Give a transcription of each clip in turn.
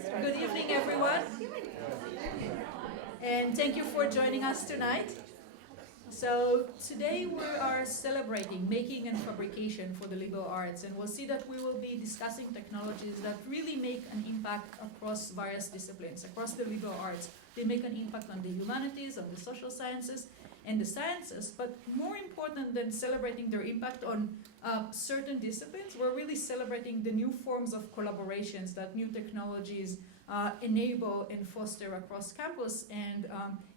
Good evening, everyone. And thank you for joining us tonight. So today we are celebrating making and fabrication for the liberal arts, and we'll see that we will be discussing technologies that really make an impact across various disciplines, across the liberal arts. They make an impact on the humanities, on the social sciences, and the sciences, but more important than celebrating their impact on certain disciplines, we're really celebrating the new forms of collaborations that new technologies enable and foster across campus and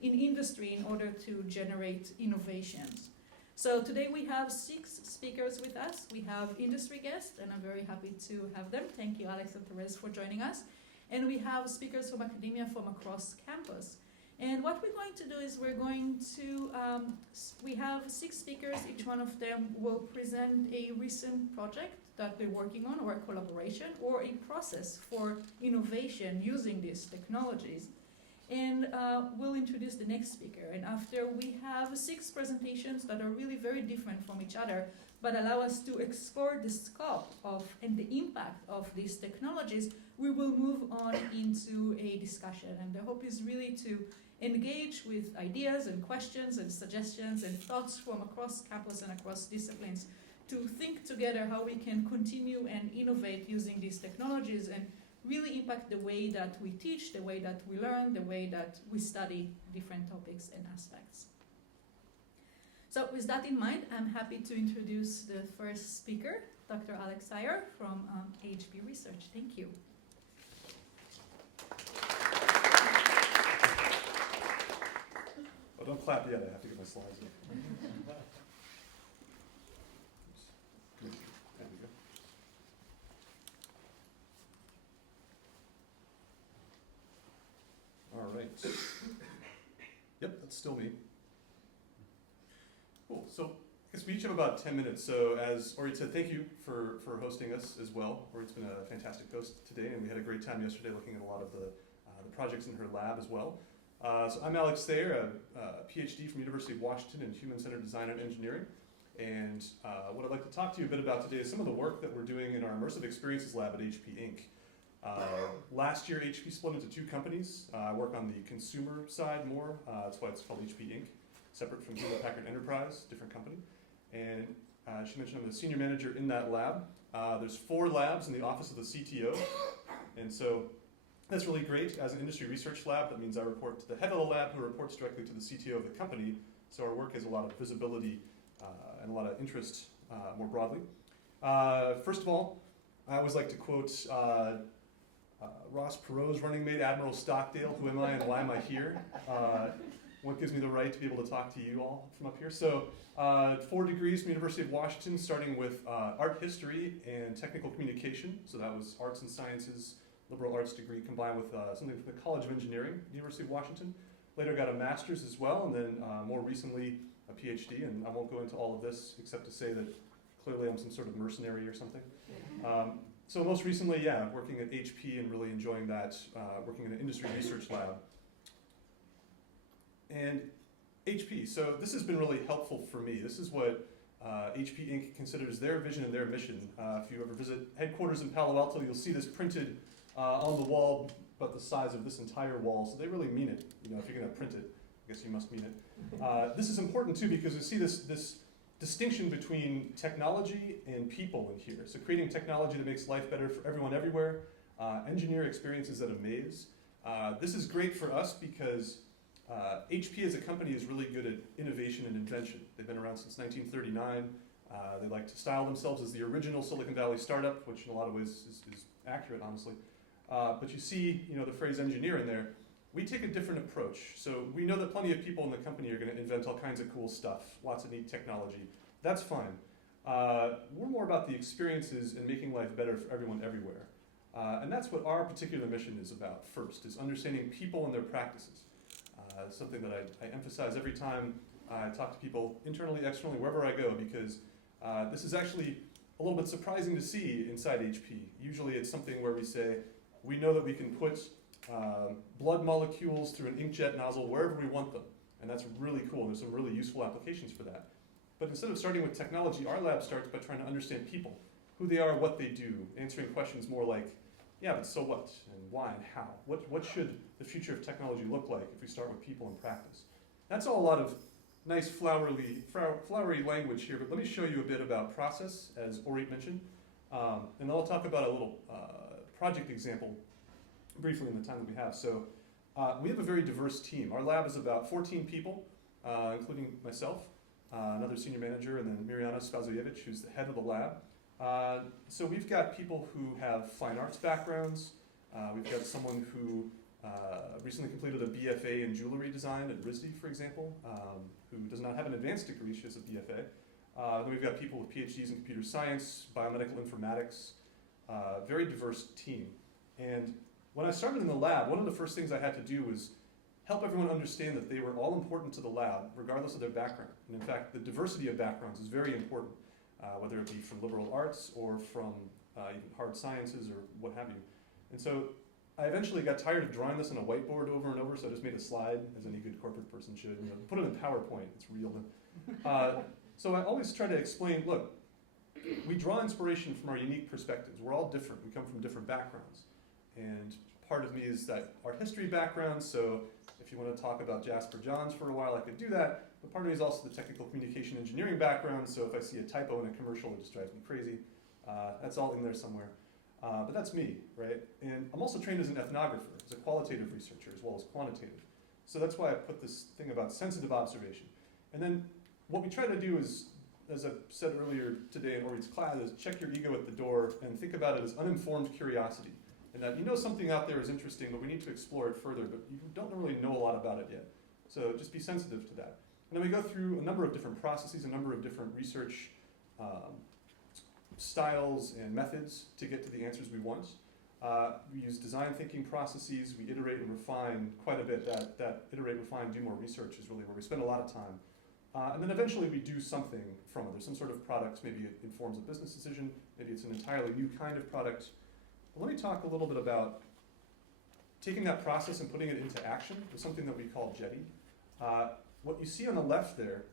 in industry in order to generate innovations. So today we have 6 speakers with us. We have industry guests, and I'm very happy to have them. Thank you, Alex and Therese, for joining us. And we have speakers from academia from across campus. And what we're going to do is we have 6 speakers. Each one of them will present a recent project that they're working on, or a collaboration, or a process for innovation using these technologies. And we'll introduce the next speaker. And after we have 6 presentations that are really very different from each other, but allow us to explore the scope of and the impact of these technologies, we will move on into a discussion. And the hope is really to engage with ideas and questions and suggestions and thoughts from across campus and across disciplines to think together how we can continue and innovate using these technologies and really impact the way that we teach, the way that we learn, the way that we study different topics and aspects. So with that in mind, I'm happy to introduce the first speaker, Dr. Alex Sayer from HP Research. Thank you. Oh, don't clap yet, I have to get my slides in. There we go. All right. Yep, that's still me. Cool. So I guess we each have about 10 minutes. So as Orit said, thank you for hosting us as well. Orit's been a fantastic host today, and we had a great time yesterday looking at a lot of the projects in her lab as well. So I'm Alex Sayer, a PhD from University of Washington in Human-Centered Design and Engineering. And what I'd like to talk to you a bit about today is some of the work that we're doing in our Immersive Experiences Lab at HP Inc. Last year, HP split into 2 companies. I work on the consumer side more. That's why it's called HP Inc., separate from Hewlett Packard Enterprise, different company. And she mentioned I'm the senior manager in that lab. There's 4 labs in the office of the CTO. And so that's really great. As an industry research lab, that means I report to the head of the lab, who reports directly to the CTO of the company. So our work has a lot of visibility and a lot of interest more broadly. First of all, I always like to quote Ross Perot's running mate, Admiral Stockdale. Who am I and why am I here? What gives me the right to be able to talk to you all from up here? So 4 degrees from University of Washington, starting with art history and technical communication. So that was arts and sciences, liberal arts degree combined with something from the College of Engineering, University of Washington. Later got a master's as well, and then more recently a PhD, and I won't go into all of this except to say that clearly I'm some sort of mercenary or something. So most recently, working at HP and really enjoying that, working in an industry research lab. And HP, so this has been really helpful for me. This is what HP Inc. considers their vision and their mission. If you ever visit headquarters in Palo Alto, you'll see this printed on the wall, but the size of this entire wall. So they really mean it. You know, if you're going to print it, I guess you must mean it. This is important too because you see this distinction between technology and people in here. So creating technology that makes life better for everyone everywhere. Engineer experiences that amaze. This is great for us because HP as a company is really good at innovation and invention. They've been around since 1939. They like to style themselves as the original Silicon Valley startup, which in a lot of ways is accurate, honestly. But you see, the phrase engineer in there. We take a different approach. So we know that plenty of people in the company are going to invent all kinds of cool stuff, lots of neat technology. That's fine. We're more about the experiences and making life better for everyone everywhere. And that's what our particular mission is about first, is understanding people and their practices. Something that I emphasize every time I talk to people internally, externally, wherever I go, because this is actually a little bit surprising to see inside HP. Usually it's something where we say, we know that we can put blood molecules through an inkjet nozzle wherever we want them. And that's really cool. There's some really useful applications for that. But instead of starting with technology, our lab starts by trying to understand people, who they are, what they do, answering questions more like, Yeah, but so what? And why and how? What should the future of technology look like if we start with people in practice? That's all a lot of nice flowery language here, but let me show you a bit about process, as Orit mentioned. And then I'll talk about a little project example briefly in the time that we have. So we have a very diverse team. Our lab is about 14 people, including myself, another senior manager, and then Mirjana Spazojevic, who's the head of the lab. So we've got people who have fine arts backgrounds. We've got someone who recently completed a BFA in jewelry design at RISD, for example, who does not have an advanced degree, she has a BFA. Then we've got people with PhDs in computer science, biomedical informatics, very diverse team. And when I started in the lab, one of the first things I had to do was help everyone understand that they were all important to the lab, regardless of their background. And in fact, the diversity of backgrounds is very important, whether it be from liberal arts or from even hard sciences or what have you. And so I eventually got tired of drawing this on a whiteboard over and over, so I just made a slide, as any good corporate person should. You know, put it in PowerPoint, it's real. So I always try to explain, look, we draw inspiration from our unique perspectives. We're all different. We come from different backgrounds. And part of me is that art history background, so if you want to talk about Jasper Johns for a while, I could do that. But part of me is also the technical communication engineering background, so if I see a typo in a commercial, it just drives me crazy. That's all in there somewhere. But that's me, right? And I'm also trained as an ethnographer, as a qualitative researcher as well as quantitative. So that's why I put this thing about sensitive observation. And then what we try to do is, as I said earlier today in Orit's class, is check your ego at the door and think about it as uninformed curiosity. And that you know something out there is interesting, but we need to explore it further, but you don't really know a lot about it yet. So just be sensitive to that. And then we go through a number of different processes, a number of different research styles and methods to get to the answers we want. We use design thinking processes. We iterate and refine quite a bit. That iterate, refine, do more research is really where we spend a lot of time. And then eventually we do something from it. There's some sort of product. Maybe it informs a business decision. Maybe it's an entirely new kind of product. But let me talk a little bit about taking that process and putting it into action with something that we call Jetty. What you see on the left there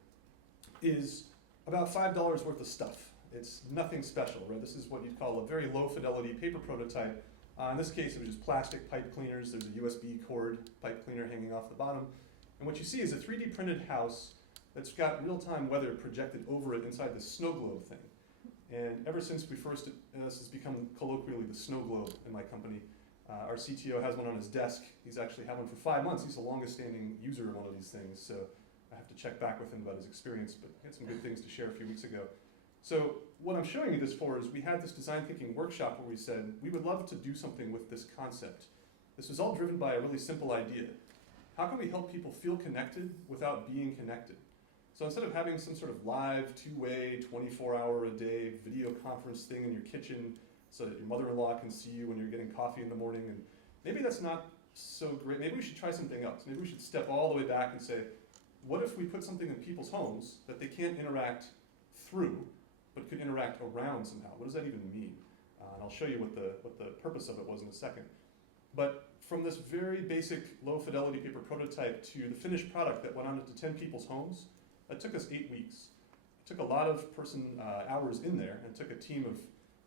is about $5 worth of stuff. It's nothing special, right? This is what you'd call a very low fidelity paper prototype. In this case, it was just plastic pipe cleaners. There's a USB cord pipe cleaner hanging off the bottom. And what you see is a 3D printed house that's got real-time weather projected over it inside this snow globe thing. And ever since we first, this has become colloquially the snow globe in my company. Our CTO has one on his desk. He's actually had one for 5 months. He's the longest standing user of one of these things. So I have to check back with him about his experience, but he had some good things to share a few weeks ago. So what I'm showing you this for is we had this design thinking workshop where we said, we would love to do something with this concept. This was all driven by a really simple idea. How can we help people feel connected without being connected? So instead of having some sort of live, two-way, 24-hour-a-day video conference thing in your kitchen so that your mother-in-law can see you when you're getting coffee in the morning, and maybe that's not so great. Maybe we should try something else. Maybe we should step all the way back and say, what if we put something in people's homes that they can't interact through, but could interact around somehow? What does that even mean? And I'll show you what the purpose of it was in a second. But from this very basic low-fidelity paper prototype to the finished product that went on into 10 people's homes, that took us 8 weeks. It took a lot of person hours in there, and took a team of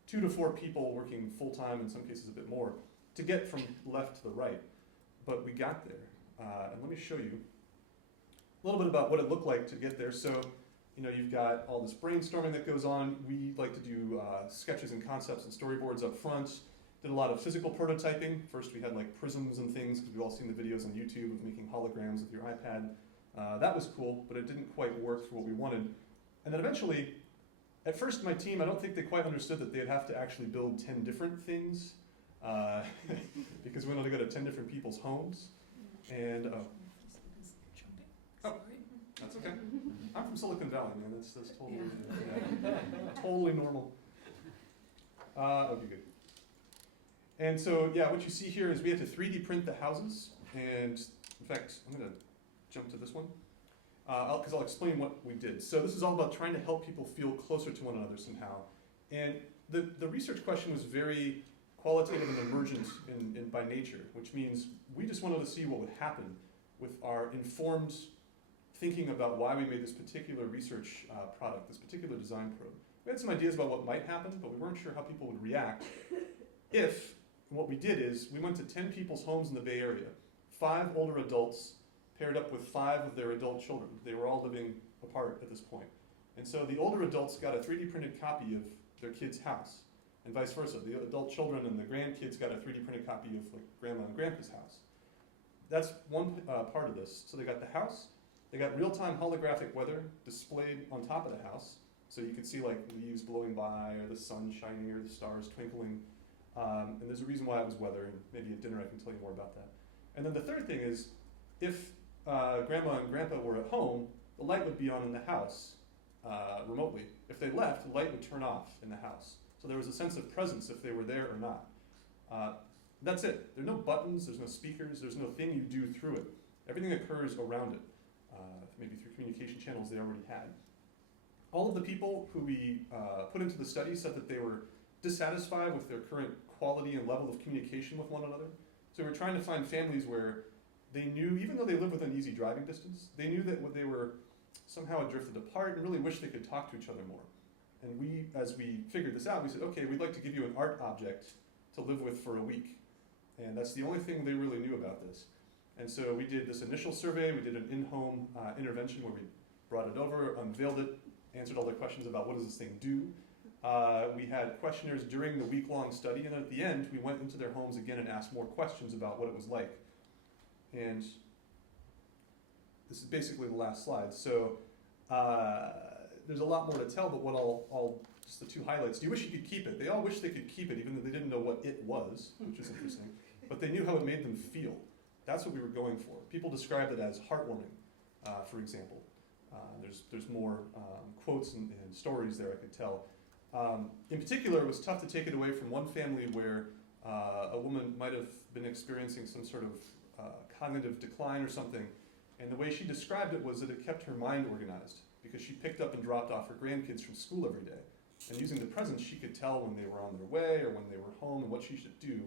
2 to 4 people working full-time, in some cases a bit more, to get from left to the right. But we got there. And let me show you a little bit about what it looked like to get there. So, you know, you've got all this brainstorming that goes on. We like to do sketches and concepts and storyboards up front. Did a lot of physical prototyping. First we had like prisms and things, because we've all seen the videos on YouTube of making holograms with your iPad. That was cool, but it didn't quite work for what we wanted. And then eventually, at first my team, I don't think they quite understood that they'd have to actually build 10 different things, because we wanted to go to 10 different people's homes. And, oh, that's okay. I'm from Silicon Valley, man. That's totally, totally normal. Okay, good. And so, yeah, what you see here is we had to 3D print the houses. And in fact, I'm going to jump to this one, because I'll explain what we did. So this is all about trying to help people feel closer to one another somehow. And the research question was very qualitative and emergent by nature, which means we just wanted to see what would happen with our informed thinking about why we made this particular research product, this particular design probe. We had some ideas about what might happen, but we weren't sure how people would react if And what we did is we went to 10 people's homes in the Bay Area, 5 older adults paired up with 5 of their adult children. They were all living apart at this point. And so the older adults got a 3D printed copy of their kid's house, and vice versa. The adult children and the grandkids got a 3D printed copy of like grandma and grandpa's house. That's one part of this. So they got the house, they got real-time holographic weather displayed on top of the house, so you could see like leaves blowing by, or the sun shining, or the stars twinkling. And there's a reason why it was weather, and maybe at dinner I can tell you more about that. And then the third thing is, if grandma and grandpa were at home, the light would be on in the house remotely. If they left, the light would turn off in the house. So there was a sense of presence if they were there or not. That's it. There are no buttons, there's no speakers, there's no thing you do through it. Everything occurs around it, maybe through communication channels they already had. All of the people who we put into the study said that they were dissatisfied with their current quality and level of communication with one another. So we were trying to find families where they knew, even though they lived within easy driving distance, they knew that they were somehow drifted apart and really wished they could talk to each other more. And we, as we figured this out, we said, okay, we'd like to give you an art object to live with for a week. And that's the only thing they really knew about this. And so we did this initial survey, we did an in-home intervention where we brought it over, unveiled it, answered all their questions about what does this thing do. We had questionnaires during the week-long study, and at the end, we went into their homes again and asked more questions about what it was like. And this is basically the last slide. So there's a lot more to tell, but what I'll just the 2 highlights. Do you wish you could keep it? They all wish they could keep it, even though they didn't know what it was, which is interesting. But they knew how it made them feel. That's what we were going for. People described it as heartwarming, for example. There's more quotes and stories there I could tell. In particular, it was tough to take it away from one family where a woman might have been experiencing some sort of cognitive decline or something, and the way she described it was that it kept her mind organized, because she picked up and dropped off her grandkids from school every day. And using the presence, she could tell when they were on their way or when they were home and what she should do.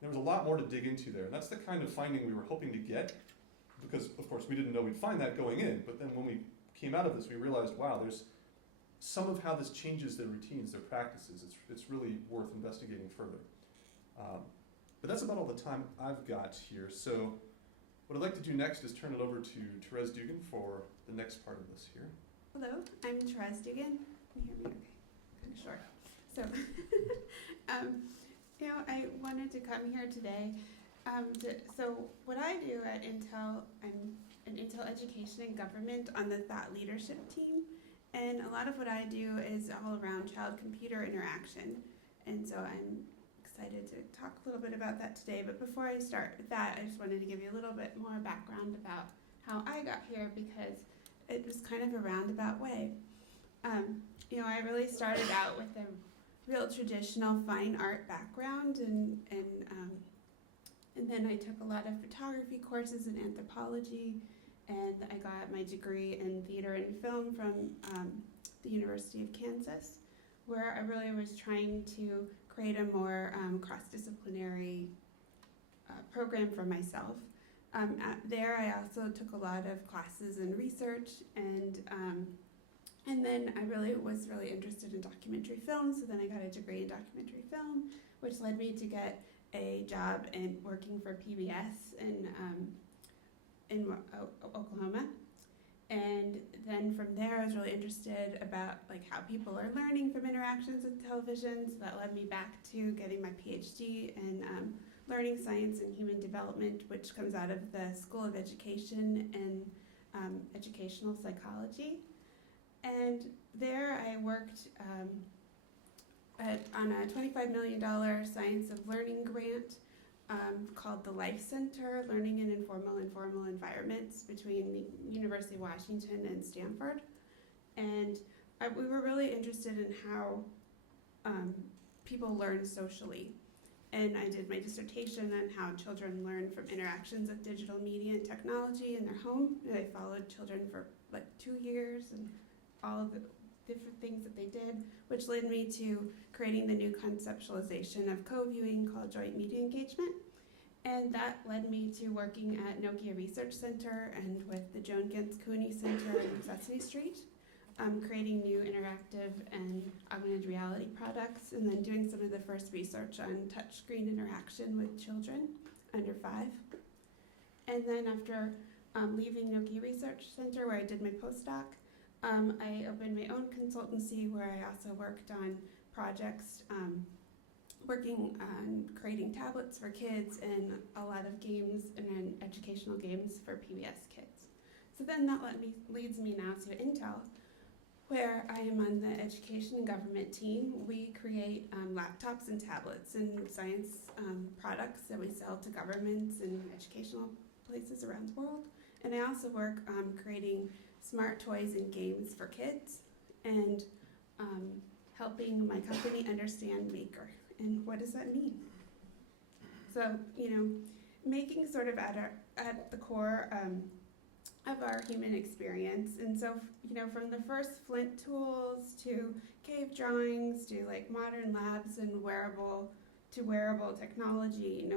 There was a lot more to dig into there, and that's the kind of finding we were hoping to get, because of course we didn't know we'd find that going in, but then when we came out of this, we realized, wow, there's some of how this changes their routines, their practices. It's really worth investigating further. But that's about all the time I've got here. So what I'd like to do next is turn it over to Therese Dugan for the next part of this here. Hello, I'm Therese Dugan. Can you hear me okay? Kind of short. So, I wanted to come here today. So what I do at Intel, I'm an Intel Education and Government on the Thought Leadership team. And a lot of what I do is all around child-computer interaction. And so I'm excited to talk a little bit about that today. But before I start with that, I just wanted to give you a little bit more background about how I got here, because it was kind of a roundabout way. I really started out with a real traditional fine art background, and then I took a lot of photography courses in anthropology, and I got my degree in theater and film from the University of Kansas, where I really was trying to create a more cross-disciplinary program for myself. There I also took a lot of classes in research, and then I was really interested in documentary film, so then I got a degree in documentary film, which led me to get a job in working for PBS in Oklahoma. And then from there, I was really interested about how people are learning from interactions with television, so that led me back to getting my PhD in learning science and human development, which comes out of the School of Education and Educational Psychology. And there I worked on a $25 million Science of Learning grant called the Life Center, Learning in Informal and Formal Environments, between the University of Washington and Stanford. And we were really interested in how people learn socially. And I did my dissertation on how children learn from interactions with digital media and technology in their home. And I followed children for 2 years and all of the different things that they did, which led me to creating the new conceptualization of co-viewing called joint media engagement. And that led me to working at Nokia Research Center and with the Joan Gens Cooney Center on Sesame Street. creating new interactive and augmented reality products, and then doing some of the first research on touchscreen interaction with children under 5. And then after leaving Noki Research Center, where I did my postdoc, I opened my own consultancy where I also worked on projects working on creating tablets for kids and a lot of games and educational games for PBS kids. So then that leads me now to Intel, where I am on the education and government team. We create laptops and tablets and science products that we sell to governments and educational places around the world. And I also work on creating smart toys and games for kids and helping my company understand Maker. And what does that mean? So, making sort of at the core of our human experience. And so, from the first flint tools to cave drawings to like modern labs and wearable technology,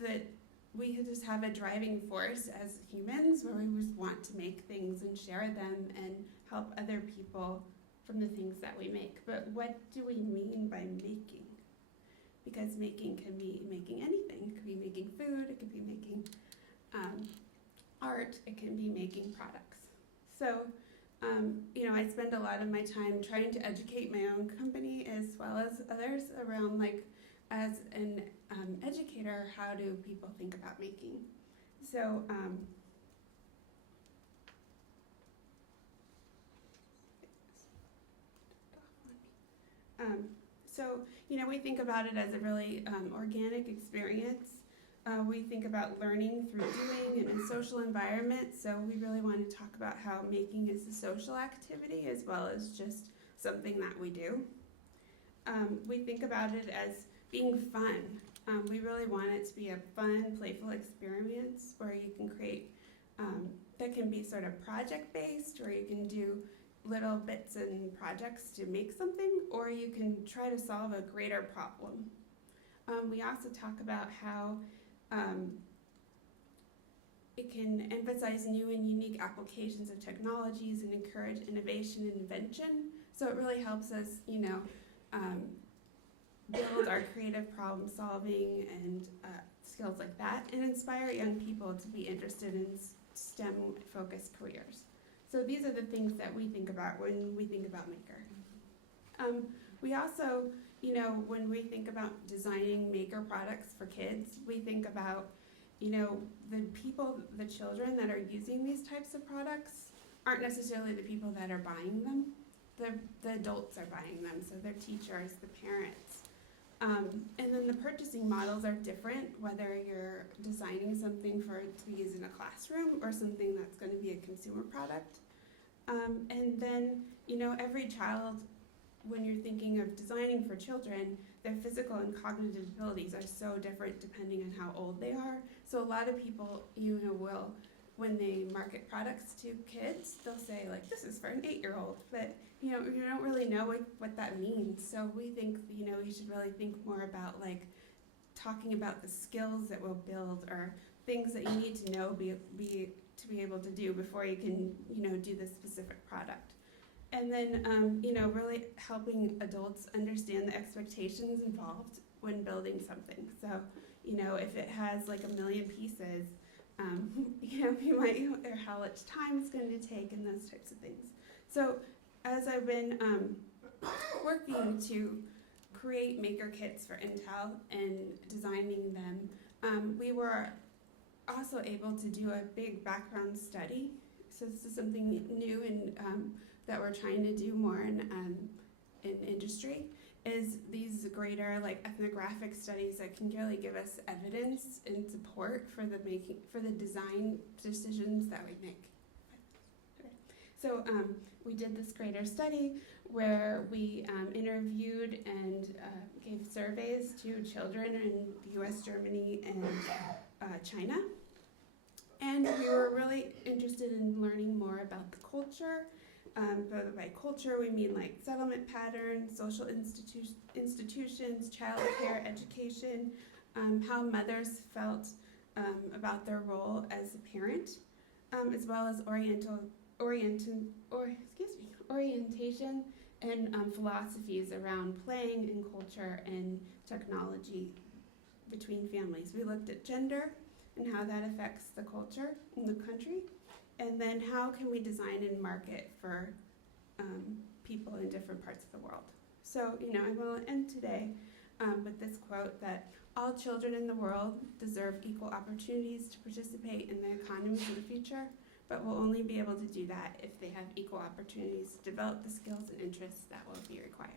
that we just have a driving force as humans where we just want to make things and share them and help other people from the things that we make. But what do we mean by making? Because making can be making anything. It could be making food, it could be making art, it can be making products. So, I spend a lot of my time trying to educate my own company as well as others around, like, as an educator, how do people think about making? So, we think about it as a really organic experience. We think about learning through doing in a social environment, so we really want to talk about how making is a social activity as well as just something that we do. We think about it as being fun. We really want it to be a fun, playful experience where you can create, that can be sort of project-based, or you can do little bits and projects to make something, or you can try to solve a greater problem. We also talk about how it can emphasize new and unique applications of technologies and encourage innovation and invention. So it really helps us, build our creative problem solving and skills like that, and inspire young people to be interested in STEM-focused careers. So these are the things that we think about when we think about Maker. We also, when we think about designing Maker products for kids, we think about, the children that are using these types of products aren't necessarily the people that are buying them. The adults are buying them, so their teachers, the parents. And then the purchasing models are different, whether you're designing something to be used in a classroom or something that's going to be a consumer product. And then, every child, when you're thinking of designing for children, their physical and cognitive abilities are so different depending on how old they are. So a lot of people, will, when they market products to kids, they'll say, like, this is for an 8-year-old, but you don't really know what that means. So we think, you should really think more about, like, talking about the skills that will build, or things that you need to know to be able to do before you can, do the specific product. And then, really helping adults understand the expectations involved when building something. So, if it has like 1 million pieces, you might, or how much time it's going to take, and those types of things. So as I've been working to create maker kits for Intel and designing them, we were also able to do a big background study. So this is something new and that we're trying to do more in industry, is these greater ethnographic studies that can really give us evidence and support for the design decisions that we make. Okay. So we did this greater study where we interviewed and gave surveys to children in the US, Germany, and China. And we were really interested in learning more about the culture. But by culture, we mean like settlement patterns, social institutions, childcare, education, how mothers felt about their role as a parent, as well as orientation and philosophies around playing and culture and technology between families. We looked at gender and how that affects the culture in the country, and then how can we design and market for people in different parts of the world. So, I will end today with this quote that all children in the world deserve equal opportunities to participate in the economies of the future, but will only be able to do that if they have equal opportunities to develop the skills and interests that will be required.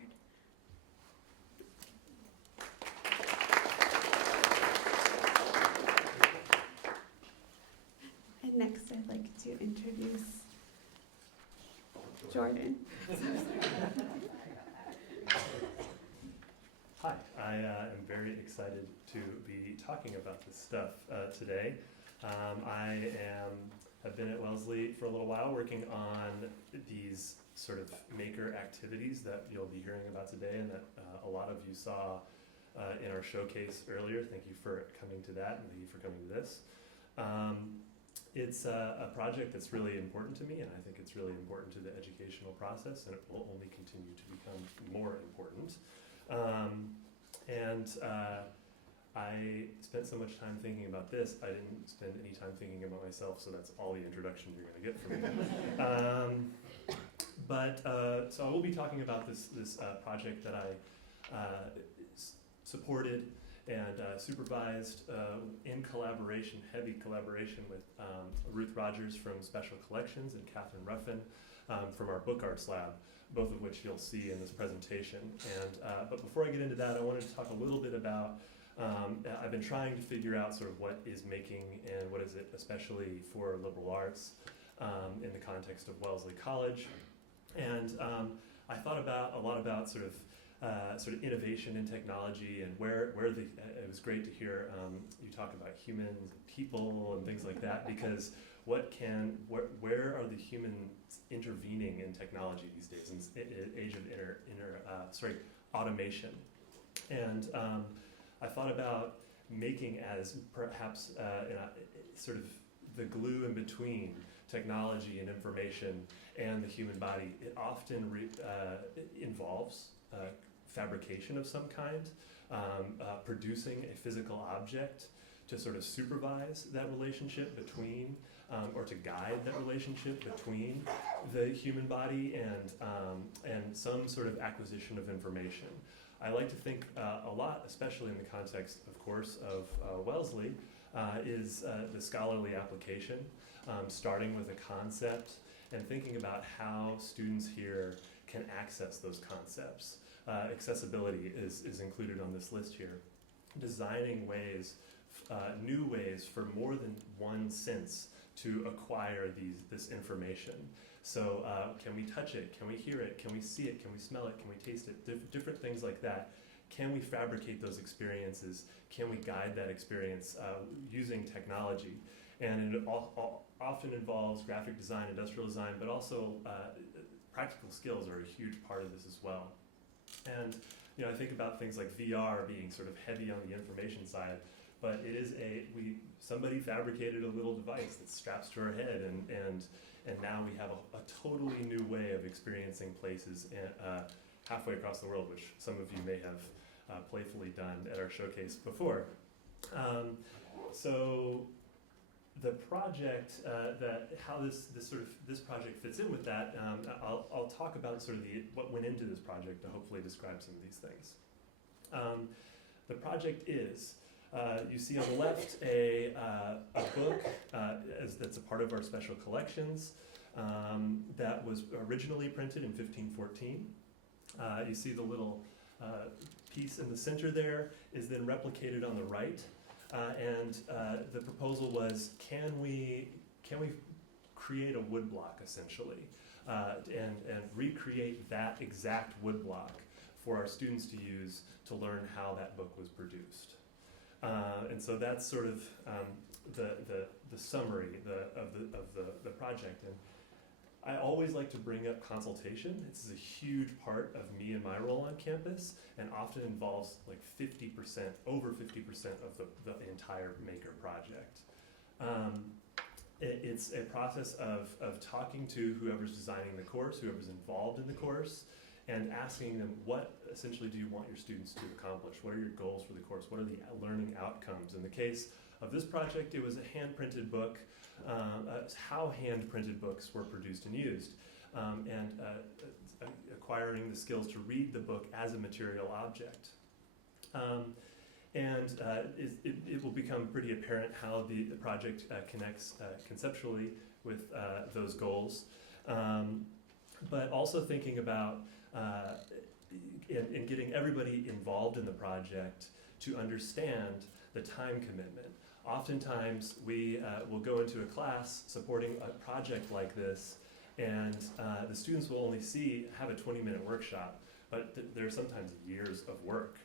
And next I'd like to introduce Jordan. Hi, I am very excited to be talking about this stuff today. Have been at Wellesley for a little while working on these sort of maker activities that you'll be hearing about today and that a lot of you saw in our showcase earlier. Thank you for coming to that and thank you for coming to this. It's a project that's really important to me, and I think it's really important to the educational process, and it will only continue to become more important. I spent so much time thinking about this, I didn't spend any time thinking about myself, so that's all the introduction you're going to get from me. So I will be talking about this project that I supported and supervised in collaboration, heavy collaboration with Ruth Rogers from Special Collections and Catherine Ruffin from our Book Arts Lab, both of which you'll see in this presentation. But before I get into that, I wanted to talk a little bit about, I've been trying to figure out sort of what is making and what is it, especially for liberal arts in the context of Wellesley College. And I thought a lot about sort of innovation in technology and where it was great to hear you talk about humans, people, and things like that, because where are the humans intervening in technology these days in age of automation? And I thought about making as perhaps sort of the glue in between technology and information and the human body. It often involves fabrication of some kind, producing a physical object to sort of supervise that relationship between, or to guide that relationship between the human body and some sort of acquisition of information. I like to think a lot, especially in the context, of course, of Wellesley, is the scholarly application, starting with a concept and thinking about how students here can access those concepts. Accessibility is included on this list here. Designing ways, new ways for more than one sense to acquire this information. So can we touch it? Can we hear it? Can we see it? Can we smell it? Can we taste it? Different things like that. Can we fabricate those experiences? Can we guide that experience using technology? And it often involves graphic design, industrial design, but also practical skills are a huge part of this as well. And I think about things like VR being sort of heavy on the information side, but it is somebody fabricated a little device that straps to our head, and now we have a totally new way of experiencing places halfway across the world, which some of you may have playfully done at our showcase before. So the project, how this project fits in with that, I'll talk about sort of what went into this project to hopefully describe some of these things. The project is, you see on the left a book that's a part of our special collections that was originally printed in 1514. You see the little piece in the center there is then replicated on the right. And the proposal was, can we create a woodblock essentially, and recreate that exact woodblock for our students to use to learn how that book was produced. And so that's sort of the summary of the project. And I always like to bring up consultation. This is a huge part of me and my role on campus, and often involves like 50%, over 50% of the entire maker project. it's a process of talking to whoever's designing the course, whoever's involved in the course, and asking them, what essentially do you want your students to accomplish? What are your goals for the course? What are the learning outcomes? In the case of this project, it was a hand-printed book, how hand-printed books were produced and used, and acquiring the skills to read the book as a material object. It will become pretty apparent how the project connects conceptually with those goals, but also thinking about and getting everybody involved in the project to understand the time commitment. Oftentimes we will go into a class supporting a project like this, and the students will only have a 20-minute workshop, but there are sometimes years of work,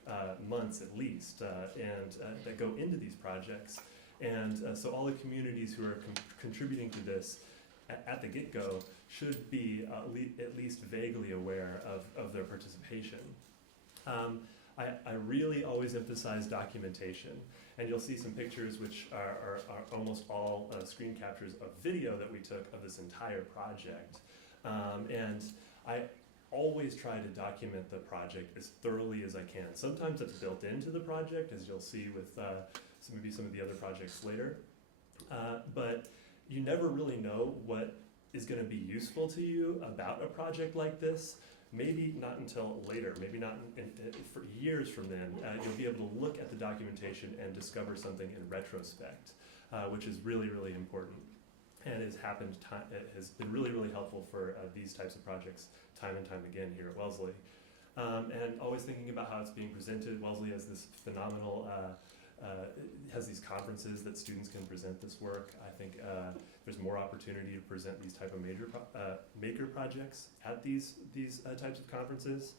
months at least, that go into these projects. And so all the communities who are contributing to this at the get-go should be at least vaguely aware of their participation. I really always emphasize documentation, and you'll see some pictures which are almost all screen captures of video that we took of this entire project. And I always try to document the project as thoroughly as I can. Sometimes it's built into the project, as you'll see with maybe some of the other projects later. But you never really know what is going to be useful to you about a project like this. Maybe not until later, maybe not for years from then, you'll be able to look at the documentation and discover something in retrospect, which is really, really important. And it has been really, really helpful for these types of projects time and time again here at Wellesley. And always thinking about how it's being presented. Wellesley has this phenomenal, has these conferences that students can present this work. I think there's more opportunity to present these type of maker projects at these types of conferences.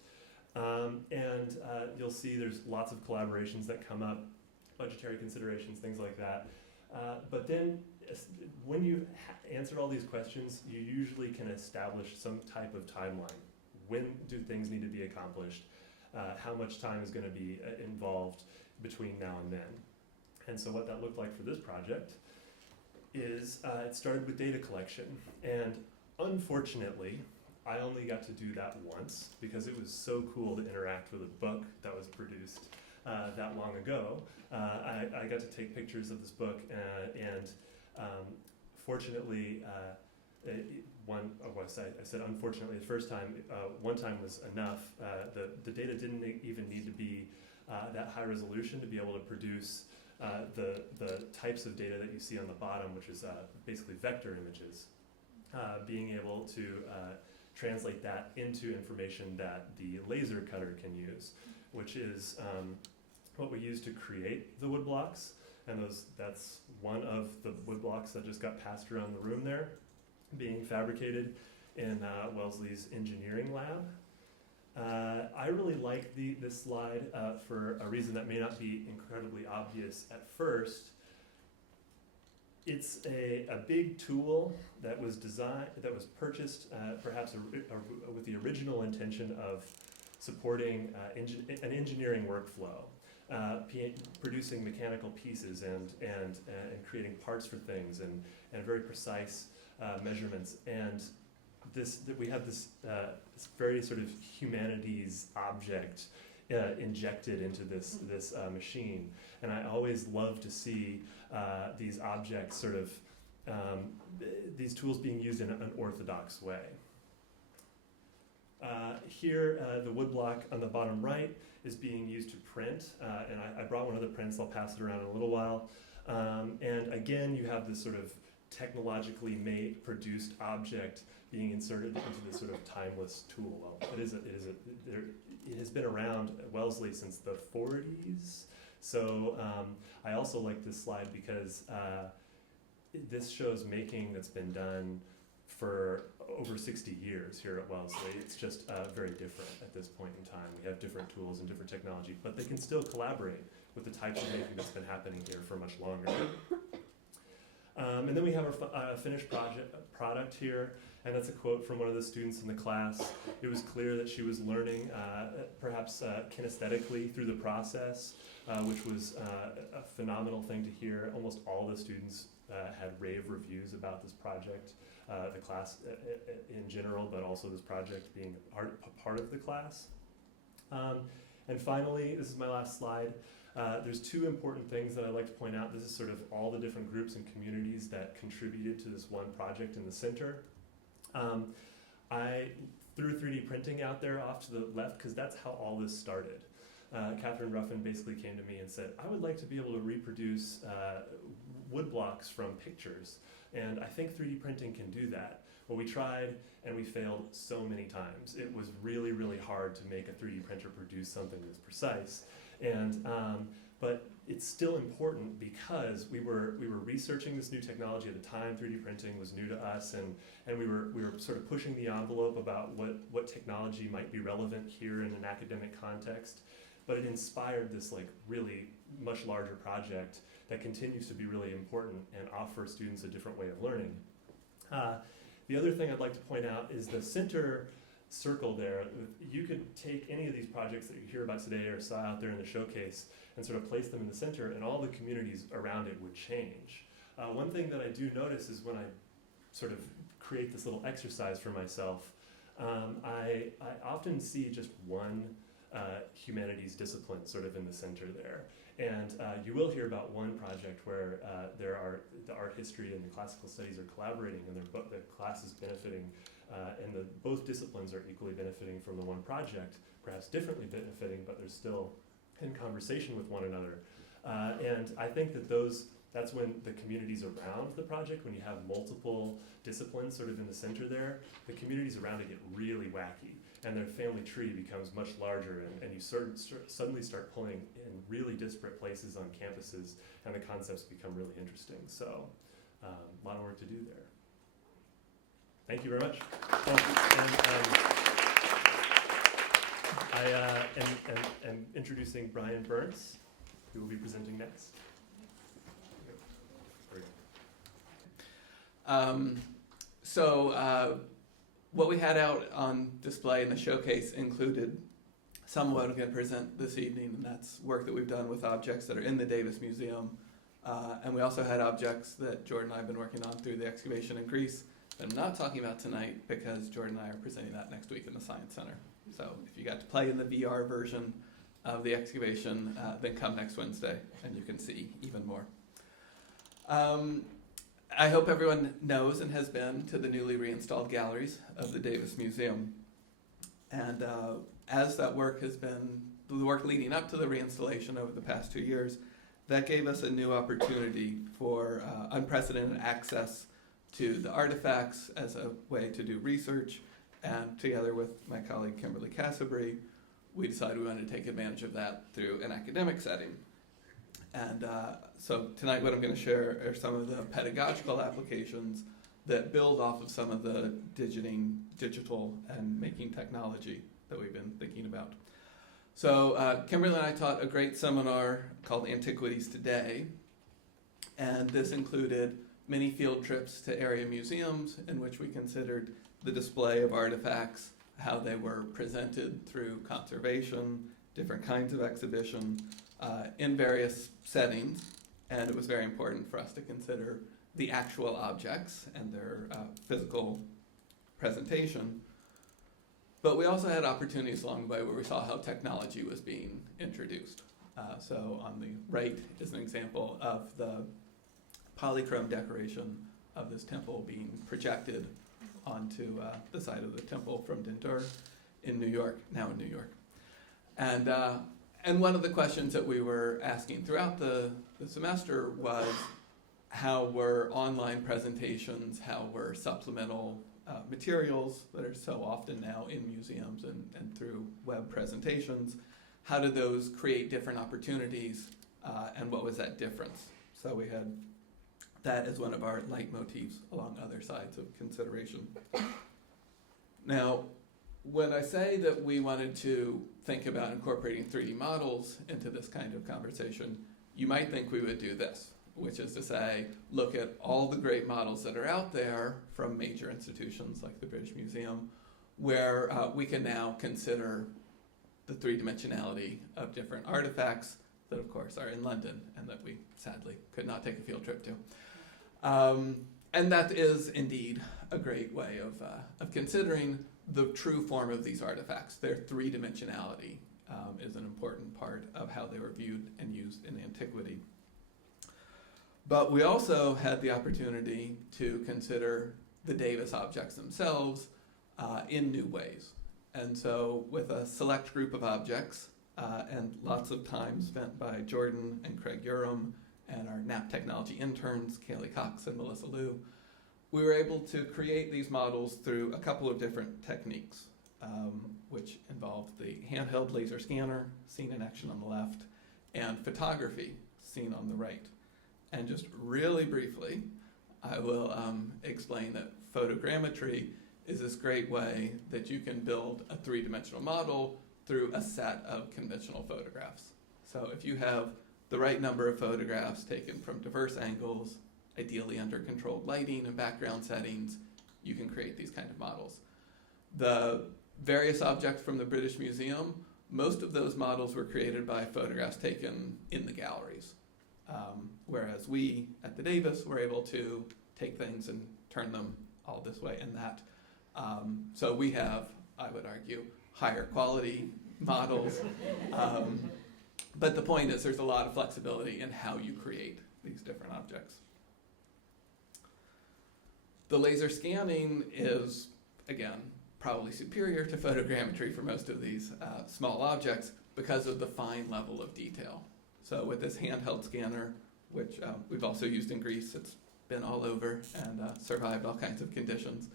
And you'll see there's lots of collaborations that come up, budgetary considerations, things like that. But then when you answer all these questions, you usually can establish some type of timeline. When do things need to be accomplished? How much time is going to be involved between now and then? And so what that looked like for this project is it started with data collection. And unfortunately, I only got to do that once because it was so cool to interact with a book that was produced that long ago. I got to take pictures of this book and fortunately, I said unfortunately the first time, one time was enough. The data didn't even need to be that high resolution to be able to produce the types of data that you see on the bottom, which is basically vector images. Being able to translate that into information that the laser cutter can use, which is what we use to create the wood blocks. And that's one of the wood blocks that just got passed around the room there, being fabricated in Wellesley's engineering lab. I really like this slide for a reason that may not be incredibly obvious at first. It's a big tool that was purchased perhaps with the original intention of supporting an engineering workflow. Producing mechanical pieces and creating parts for things and very precise measurements. And we have this very sort of humanities object injected into this machine. And I always love to see these objects sort of, these tools being used in an orthodox way. Here, the woodblock on the bottom right is being used to print, and I brought one of the prints. I'll pass it around in a little while. And again, you have this sort of technologically produced object being inserted into this sort of timeless tool. Well, it has been around at Wellesley since the 40s. So I also like this slide because this shows making that's been done for over 60 years here at Wellesley. It's just very different at this point in time. We have different tools and different technology, but they can still collaborate with the types of making that's been happening here for much longer. And then we have our finished product here, and that's a quote from one of the students in the class. It was clear that she was learning perhaps kinesthetically through the process, which was a phenomenal thing to hear. Almost all the students had rave reviews about this project, the class in general, but also this project being a part of the class. And finally, this is my last slide. There's two important things that I'd like to point out. This is sort of all the different groups and communities that contributed to this one project in the center. I threw 3D printing out there off to the left because that's how all this started. Catherine Ruffin basically came to me and said, I would like to be able to reproduce wood blocks from pictures, and I think 3D printing can do that. Well, we tried and we failed so many times. It was really, really hard to make a 3D printer produce something that's precise. And but it's still important because we were researching this new technology at the time. 3D printing was new to us, and we were sort of pushing the envelope about what technology might be relevant here in an academic context. But it inspired this like really much larger project that continues to be really important and offer students a different way of learning. The other thing I'd like to point out is the center circle there. You could take any of these projects that you hear about today or saw out there in the showcase and sort of place them in the center, and all the communities around it would change. One thing that I do notice is when I sort of create this little exercise for myself, I often see just one humanities discipline sort of in the center there. And you will hear about one project where the art history and the classical studies are collaborating, and the class is benefiting, and both disciplines are equally benefiting from the one project, perhaps differently benefiting, but they're still in conversation with one another. And I think that that's when the communities around the project, when you have multiple disciplines sort of in the center there, the communities around it get really wacky, and their family tree becomes much larger, and you suddenly start pulling in really disparate places on campuses, and the concepts become really interesting. So a lot of work to do there. Thank you very much. I am introducing Brian Burns, who will be presenting next. What we had out on display in the showcase included some of what I'm going to present this evening, and that's work that we've done with objects that are in the Davis Museum. And we also had objects that Jordan and I have been working on through the excavation in Greece that I'm not talking about tonight because Jordan and I are presenting that next week in the Science Center. So if you got to play in the VR version of the excavation, then come next Wednesday and you can see even more. I hope everyone knows and has been to the newly reinstalled galleries of the Davis Museum. And as that work has been, the work leading up to the reinstallation over the past 2 years, that gave us a new opportunity for unprecedented access to the artifacts as a way to do research. And together with my colleague Kimberly Cassabry, we decided we wanted to take advantage of that through an academic setting. And so tonight what I'm going to share are some of the pedagogical applications that build off of some of the digital and making technology that we've been thinking about. So Kimberly and I taught a great seminar called Antiquities Today, and this included many field trips to area museums in which we considered the display of artifacts, how they were presented through conservation, different kinds of exhibition, in various settings, and it was very important for us to consider the actual objects and their physical presentation. But we also had opportunities along the way where we saw how technology was being introduced. So on the right is an example of the polychrome decoration of this temple being projected onto the side of the temple from Dintur in New York, now in New York. And one of the questions that we were asking throughout the semester was how were online presentations, how were supplemental materials that are so often now in museums and through web presentations, how do those create different opportunities, and what was that difference? So we had that as one of our leitmotifs along other sides of consideration. Now, when I say that we wanted to think about incorporating 3D models into this kind of conversation, you might think we would do this, which is to say, look at all the great models that are out there from major institutions like the British Museum, where we can now consider the three-dimensionality of different artifacts that, of course, are in London and that we sadly could not take a field trip to. And that is indeed a great way of considering the true form of these artifacts. Their three-dimensionality is an important part of how they were viewed and used in antiquity. But we also had the opportunity to consider the Davis objects themselves in new ways. And so with a select group of objects and lots of time spent by Jordan and Craig Urim and our NAP technology interns, Kaylee Cox and Melissa Liu, we were able to create these models through a couple of different techniques, which involved the handheld laser scanner, seen in action on the left, and photography, seen on the right. And just really briefly, I will explain that photogrammetry is this great way that you can build a three-dimensional model through a set of conventional photographs. So if you have the right number of photographs taken from diverse angles, ideally under controlled lighting and background settings, you can create these kind of models. The various objects from the British Museum, most of those models were created by photographs taken in the galleries. Whereas we at the Davis were able to take things and turn them all this way and that. So we have, I would argue, higher quality models. But the point is there's a lot of flexibility in how you create these different objects. The laser scanning is, again, probably superior to photogrammetry for most of these small objects because of the fine level of detail. So with this handheld scanner, which we've also used in Greece, it's been all over and survived all kinds of conditions,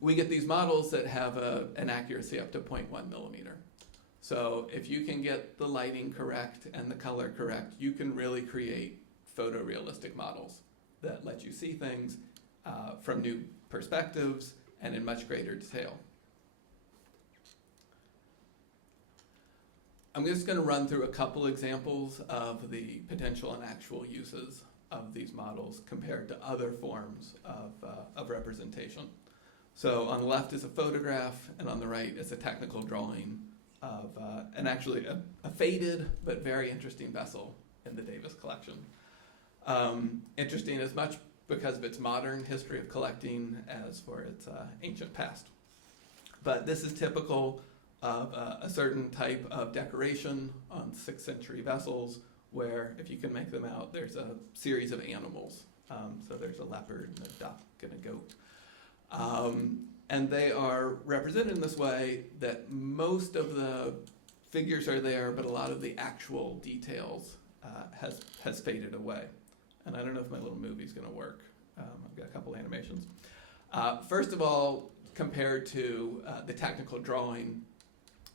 we get these models that have an accuracy up to 0.1 millimeter. So if you can get the lighting correct and the color correct, you can really create photorealistic models that let you see things from new perspectives and in much greater detail. I'm just going to run through a couple examples of the potential and actual uses of these models compared to other forms of representation. So on the left is a photograph, and on the right is a technical drawing of a faded but very interesting vessel in the Davis collection. Interesting as much because of its modern history of collecting as for its ancient past. But this is typical of a certain type of decoration on 6th century vessels where, if you can make them out, there's a series of animals. So there's a leopard and a duck and a goat. And they are represented in this way that most of the figures are there, but a lot of the actual details has faded away. And I don't know if my little movie's going to work. I've got a couple animations. First of all, compared to the technical drawing,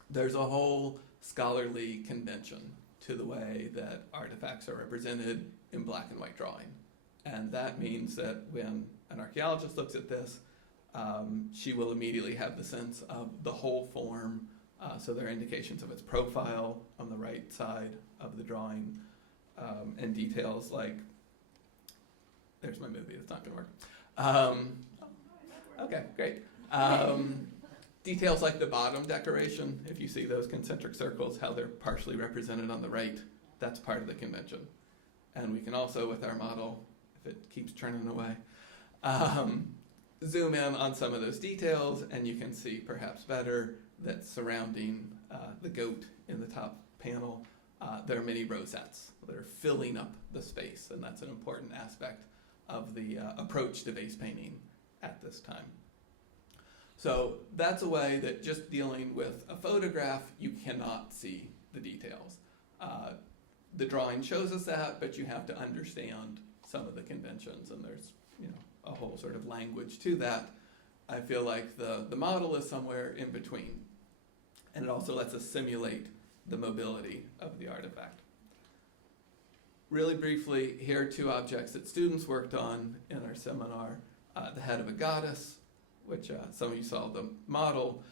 there's a whole scholarly convention to the way that artifacts are represented in black and white drawing. And that means that when an archaeologist looks at this, she will immediately have the sense of the whole form. So there are indications of its profile on the right side of the drawing, and details like, there's my movie, it's not going to work. Okay, great. Details like the bottom decoration, if you see those concentric circles, how they're partially represented on the right, that's part of the convention. And we can also, with our model, if it keeps churning away, zoom in on some of those details, and you can see perhaps better that surrounding the goat in the top panel, there are many rosettes that are filling up the space, and that's an important aspect of the approach to vase painting at this time. So that's a way that just dealing with a photograph, you cannot see the details. The drawing shows us that, but you have to understand some of the conventions, and there's a whole sort of language to that. I feel like the model is somewhere in between, and it also lets us simulate the mobility of the artifact. Really briefly, here are two objects that students worked on in our seminar. The head of a goddess, which some of you saw the model.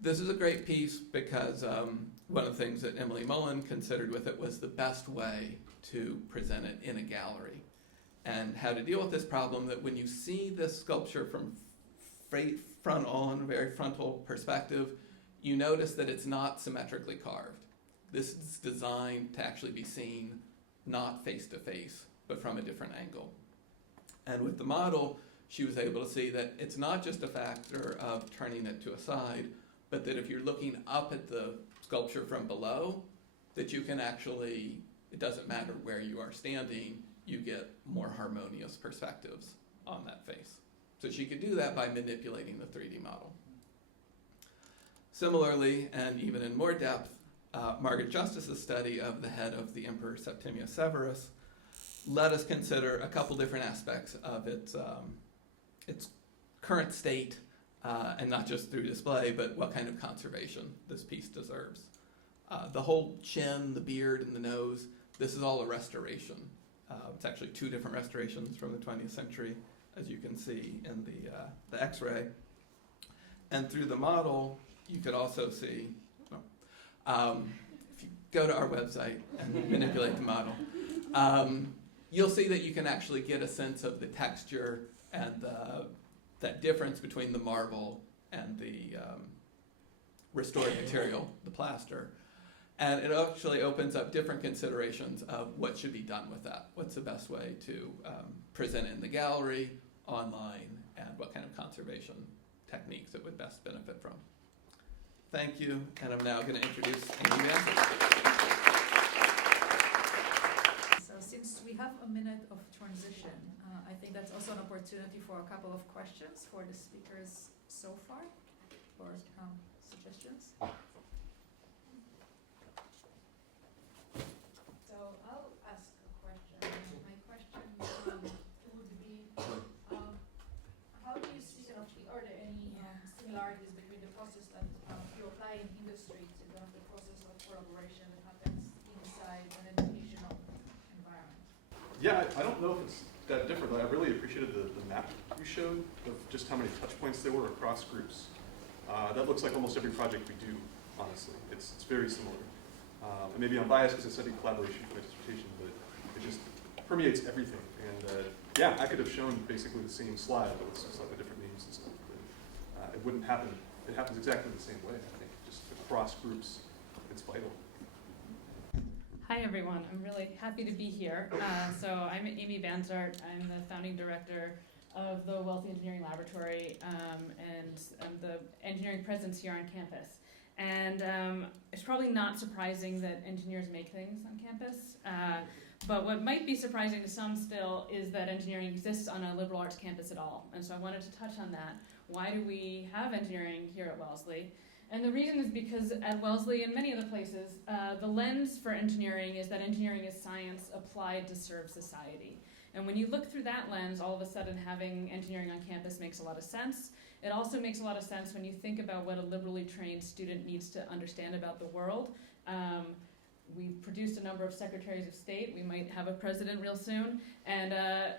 This is a great piece because one of the things that Emily Mullen considered with it was the best way to present it in a gallery, and how to deal with this problem that when you see this sculpture from frontal and very frontal perspective, you notice that it's not symmetrically carved. This is designed to actually be seen not face to face, but from a different angle. And with the model, she was able to see that it's not just a factor of turning it to a side, but that if you're looking up at the sculpture from below, that you can actually, it doesn't matter where you are standing, you get more harmonious perspectives on that face. So she could do that by manipulating the 3D model. Similarly, and even in more depth, Margaret Justice's study of the head of the Emperor Septimius Severus let us consider a couple different aspects of its current state, and not just through display, but what kind of conservation this piece deserves. The whole chin, the beard, and the nose, this is all a restoration. It's actually 2 different restorations from the 20th century, as you can see in the X-ray. And through the model, you could also see, if you go to our website and manipulate the model, you'll see that you can actually get a sense of the texture and that difference between the marble and the restored material, the plaster. And it actually opens up different considerations of what should be done with that. What's the best way to present it in the gallery, online, and what kind of conservation techniques it would best benefit from. Thank you, and I'm now going to introduce Amy Manson. So since we have a minute of transition, I think that's also an opportunity for a couple of questions for the speakers so far, or suggestions. So I'll ask a question. My question would be, how do you see, are there any similarities between the process that you apply in industry to the process of collaboration that happens inside an educational environment? Yeah, I don't know if it's that different. I really appreciated the map you showed of just how many touch points there were across groups. That looks like almost every project we do, honestly. It's very similar. And maybe I'm biased because I studied collaboration for my dissertation, but it just permeates everything. And yeah, I could have shown basically the same slide, but with slightly different names and stuff. But it wouldn't happen. It happens exactly the same way, I think. Just across groups, it's vital. Hi everyone, I'm really happy to be here. So I'm Amy Banzart. I'm the founding director of the Wellesley Engineering Laboratory, and I'm the engineering presence here on campus. And it's probably not surprising that engineers make things on campus, but what might be surprising to some still is that engineering exists on a liberal arts campus at all. And so I wanted to touch on that. Why do we have engineering here at Wellesley? And the reason is because at Wellesley and many other places, the lens for engineering is that engineering is science applied to serve society. And when you look through that lens, all of a sudden having engineering on campus makes a lot of sense. It also makes a lot of sense when you think about what a liberally trained student needs to understand about the world. We've produced a number of secretaries of state. We might have a president real soon. And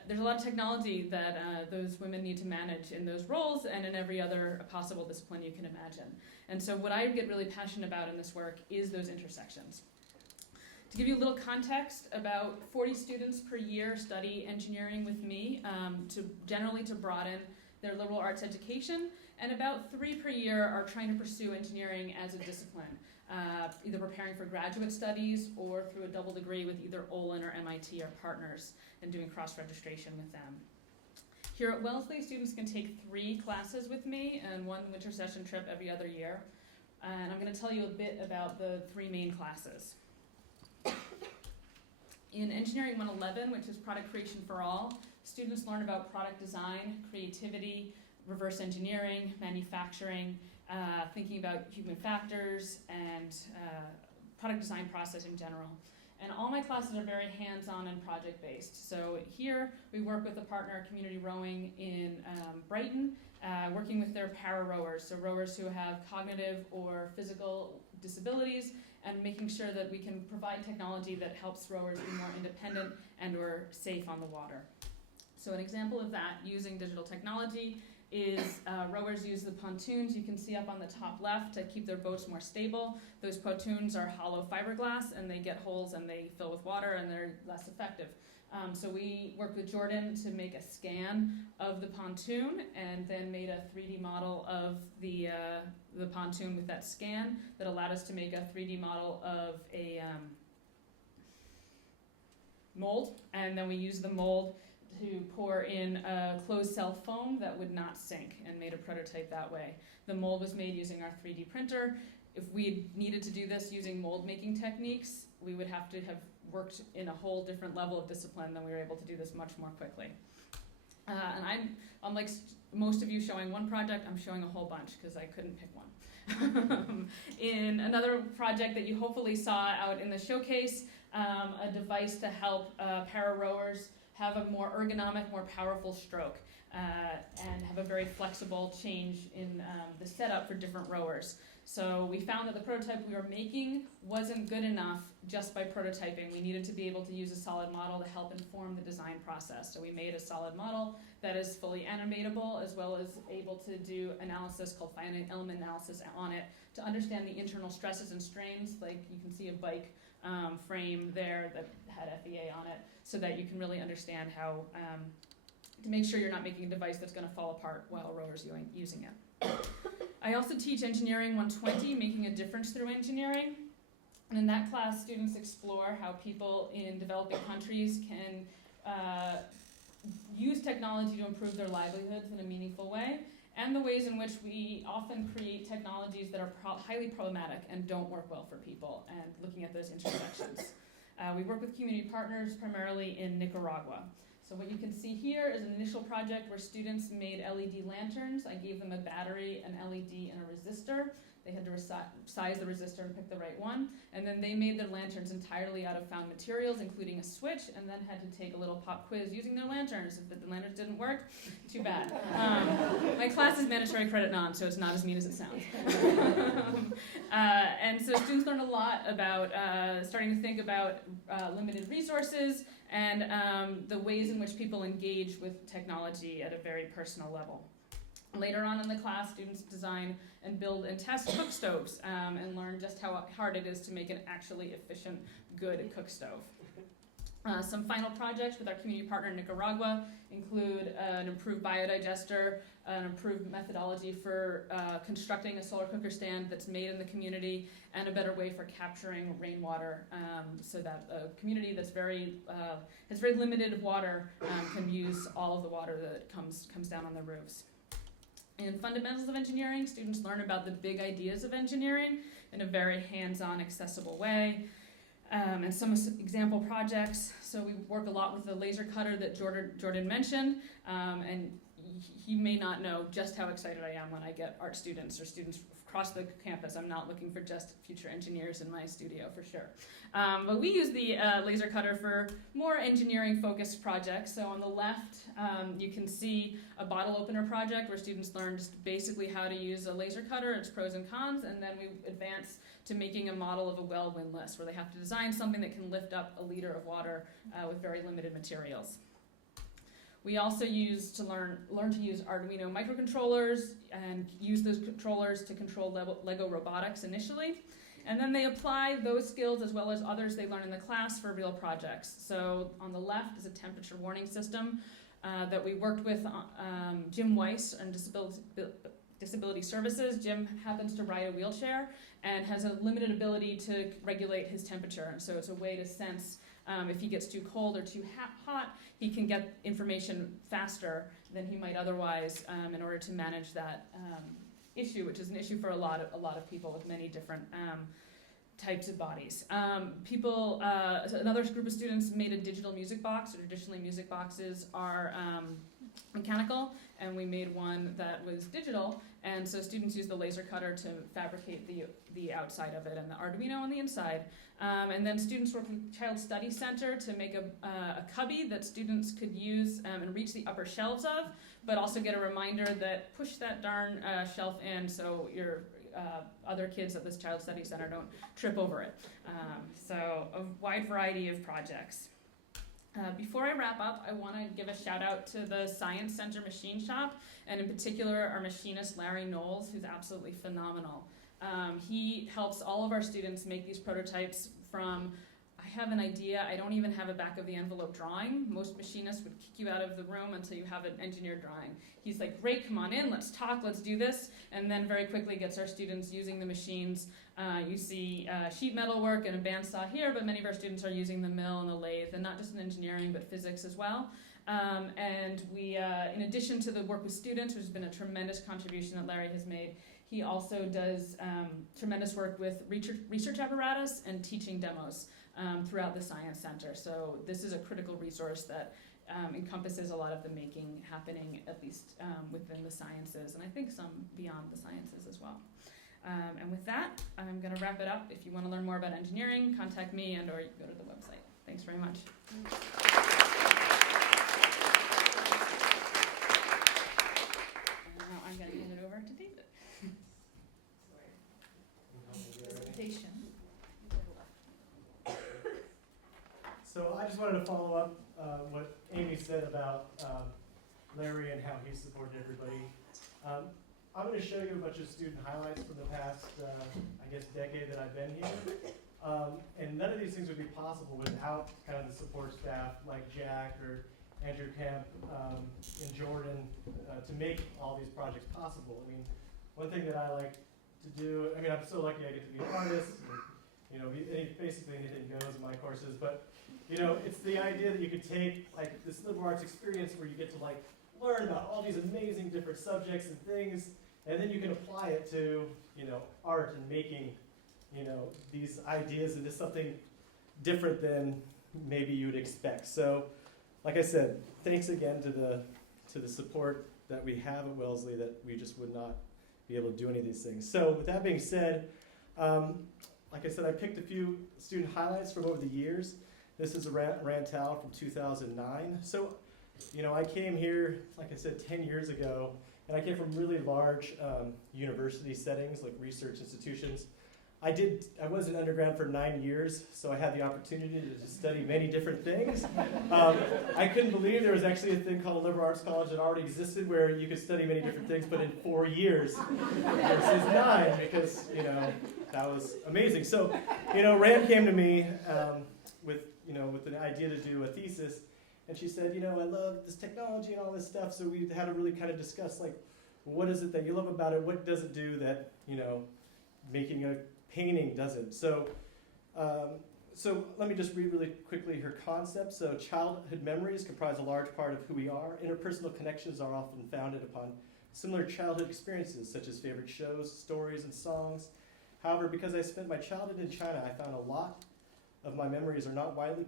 there's a lot of technology that those women need to manage in those roles and in every other possible discipline you can imagine. And so what I get really passionate about in this work is those intersections. To give you a little context, about 40 students per year study engineering with me, generally to broaden their liberal arts education, and about 3 per year are trying to pursue engineering as a discipline, either preparing for graduate studies or through a double degree with either Olin or MIT or partners and doing cross-registration with them. Here at Wellesley, students can take 3 classes with me and 1 winter session trip every other year. And I'm going to tell you a bit about the 3 main classes. In Engineering 111, which is Product Creation for All, students learn about product design, creativity, reverse engineering, manufacturing, thinking about human factors, and product design process in general. And all my classes are very hands-on and project-based. So here we work with a partner, Community Rowing in Brighton, working with their para-rowers, so rowers who have cognitive or physical disabilities, and making sure that we can provide technology that helps rowers be more independent and or safe on the water. So an example of that using digital technology is rowers use the pontoons you can see up on the top left to keep their boats more stable. Those pontoons are hollow fiberglass and they get holes and they fill with water and they're less effective. So we worked with Jordan to make a scan of the pontoon and then made a 3D model of the pontoon with that scan that allowed us to make a 3D model of a mold. And then we used the mold to pour in a closed cell foam that would not sink, and made a prototype that way. The mold was made using our 3D printer. If we needed to do this using mold making techniques, we would have to have worked in a whole different level of discipline than we were able to do this much more quickly. And I'm, unlike most of you showing one project, I'm showing a whole bunch because I couldn't pick one. In another project that you hopefully saw out in the showcase, a device to help para rowers have a more ergonomic, more powerful stroke, and have a very flexible change in the setup for different rowers. So we found that the prototype we were making wasn't good enough just by prototyping. We needed to be able to use a solid model to help inform the design process. So we made a solid model that is fully animatable, as well as able to do analysis called finite element analysis on it to understand the internal stresses and strains. Like you can see a bike frame there that had FEA on it, so that you can really understand how to make sure you're not making a device that's going to fall apart while a rower's using it. I also teach Engineering 120, Making a Difference Through Engineering. And in that class, students explore how people in developing countries can use technology to improve their livelihoods in a meaningful way, and the ways in which we often create technologies that are highly problematic and don't work well for people, and looking at those intersections. We work with community partners primarily in Nicaragua. So what you can see here is an initial project where students made LED lanterns. I gave them a battery, an LED, and a resistor. They had to size the resistor and pick the right one. And then they made their lanterns entirely out of found materials, including a switch, and then had to take a little pop quiz using their lanterns. If the lanterns didn't work, too bad. My class is mandatory credit non, so it's not as neat as it sounds. And so students learned a lot about starting to think about limited resources and the ways in which people engage with technology at a very personal level. Later on in the class, students design and build and test cook stoves and learn just how hard it is to make an actually efficient, good cook stove. Some final projects with our community partner in Nicaragua include an improved biodigester, an improved methodology for constructing a solar cooker stand that's made in the community, and a better way for capturing rainwater so that a community that's has very limited water can use all of the water that comes down on their roofs. In Fundamentals of Engineering, students learn about the big ideas of engineering in a very hands-on, accessible way. And some example projects. So we work a lot with the laser cutter that Jordan mentioned, and he may not know just how excited I am when I get art students or students across the campus. I'm not looking for just future engineers in my studio, for sure. But we use the laser cutter for more engineering-focused projects. So on the left, you can see a bottle opener project where students learn just basically how to use a laser cutter, its pros and cons, and then we advance to making a model of a well windlass, where they have to design something that can lift up a liter of water with very limited materials. We also learn to use Arduino microcontrollers and use those controllers to control Lego robotics initially. And then they apply those skills as well as others they learn in the class for real projects. So on the left is a temperature warning system that we worked with Jim Weiss and Disability Services. Jim happens to ride a wheelchair and has a limited ability to regulate his temperature. And so it's a way to sense if he gets too cold or too hot, he can get information faster than he might otherwise in order to manage that issue, which is an issue for a lot of people with many different types of bodies. Another group of students made a digital music box. So traditionally, music boxes are mechanical, and we made one that was digital. And so students used the laser cutter to fabricate the outside of it and the Arduino on the inside. And then students worked with Child Study Center to make a cubby that students could use and reach the upper shelves of, but also get a reminder that push that darn shelf in so your other kids at this Child Study Center don't trip over it. So a wide variety of projects. Before I wrap up, I want to give a shout out to the Science Center Machine Shop, and in particular our machinist Larry Knowles, who's absolutely phenomenal. He helps all of our students make these prototypes from, I have an idea, I don't even have a back of the envelope drawing. Most machinists would kick you out of the room until you have an engineered drawing. He's like, great, come on in, let's talk, let's do this, and then very quickly gets our students using the machines. You see sheet metal work and a bandsaw here, but many of our students are using the mill and the lathe, and not just in engineering, but physics as well. And we, in addition to the work with students, which has been a tremendous contribution that Larry has made, he also does tremendous work with research apparatus and teaching demos throughout the Science Center. So this is a critical resource that encompasses a lot of the making happening, at least within the sciences, and I think some beyond the sciences as well. And with that, I'm going to wrap it up. If you want to learn more about engineering, contact me and or you can go to the website. Thanks very much. And now I'm going to hand it over to David. Presentation. So I just wanted to follow up what Amy said about Larry and how he supported everybody. I'm going to show you a bunch of student highlights from the past, I guess, decade that I've been here. And none of these things would be possible without kind of the support staff like Jack or Andrew Kemp and Jordan to make all these projects possible. I mean, one thing that I like to do, I mean, I'm so lucky I get to be an artist, and, you know, basically anything goes in my courses, but, you know, it's the idea that you could take, like, this liberal arts experience where you get to, like, learn about all these amazing different subjects and things, and then you can apply it to, you know, art and making, you know, these ideas into something different than maybe you would expect. So, like I said, thanks again to the support that we have at Wellesley, that we just would not be able to do any of these things. So with that being said, like I said, I picked a few student highlights from over the years. This is a Rantow from 2009. So, you know, I came here, like I said, 10 years ago, and I came from really large university settings, like research institutions. I was an undergrad for 9 years, so I had the opportunity to study many different things. I couldn't believe there was actually a thing called a liberal arts college that already existed where you could study many different things, but in 4 years versus 9, because, you know, that was amazing. So, you know, Rand came to me with an idea to do a thesis, and she said, you know, I love this technology and all this stuff, so we had to really kind of discuss, like, what is it that you love about it? What does it do that, you know, making a painting doesn't? So let me just read really quickly her concept. So childhood memories comprise a large part of who we are. Interpersonal connections are often founded upon similar childhood experiences, such as favorite shows, stories, and songs. However, because I spent my childhood in China, I found a lot of my memories are not widely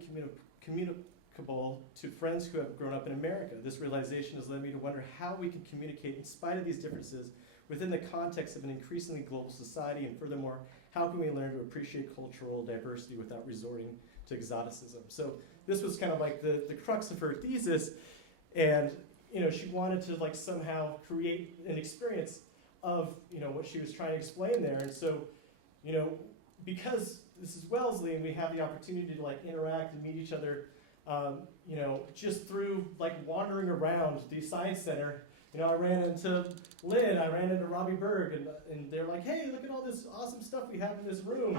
communicable to friends who have grown up in America. This realization has led me to wonder how we can communicate in spite of these differences within the context of an increasingly global society, and furthermore, how can we learn to appreciate cultural diversity without resorting to exoticism? So this was kind of like the crux of her thesis, and, you know, she wanted to, like, somehow create an experience of, you know, what she was trying to explain there. And so, you know, because this is Wellesley and we have the opportunity to, like, interact and meet each other, you know, just through, like, wandering around the Science Center. You know, I ran into Lynn, I ran into Robbie Berg, and they're like, hey, look at all this awesome stuff we have in this room.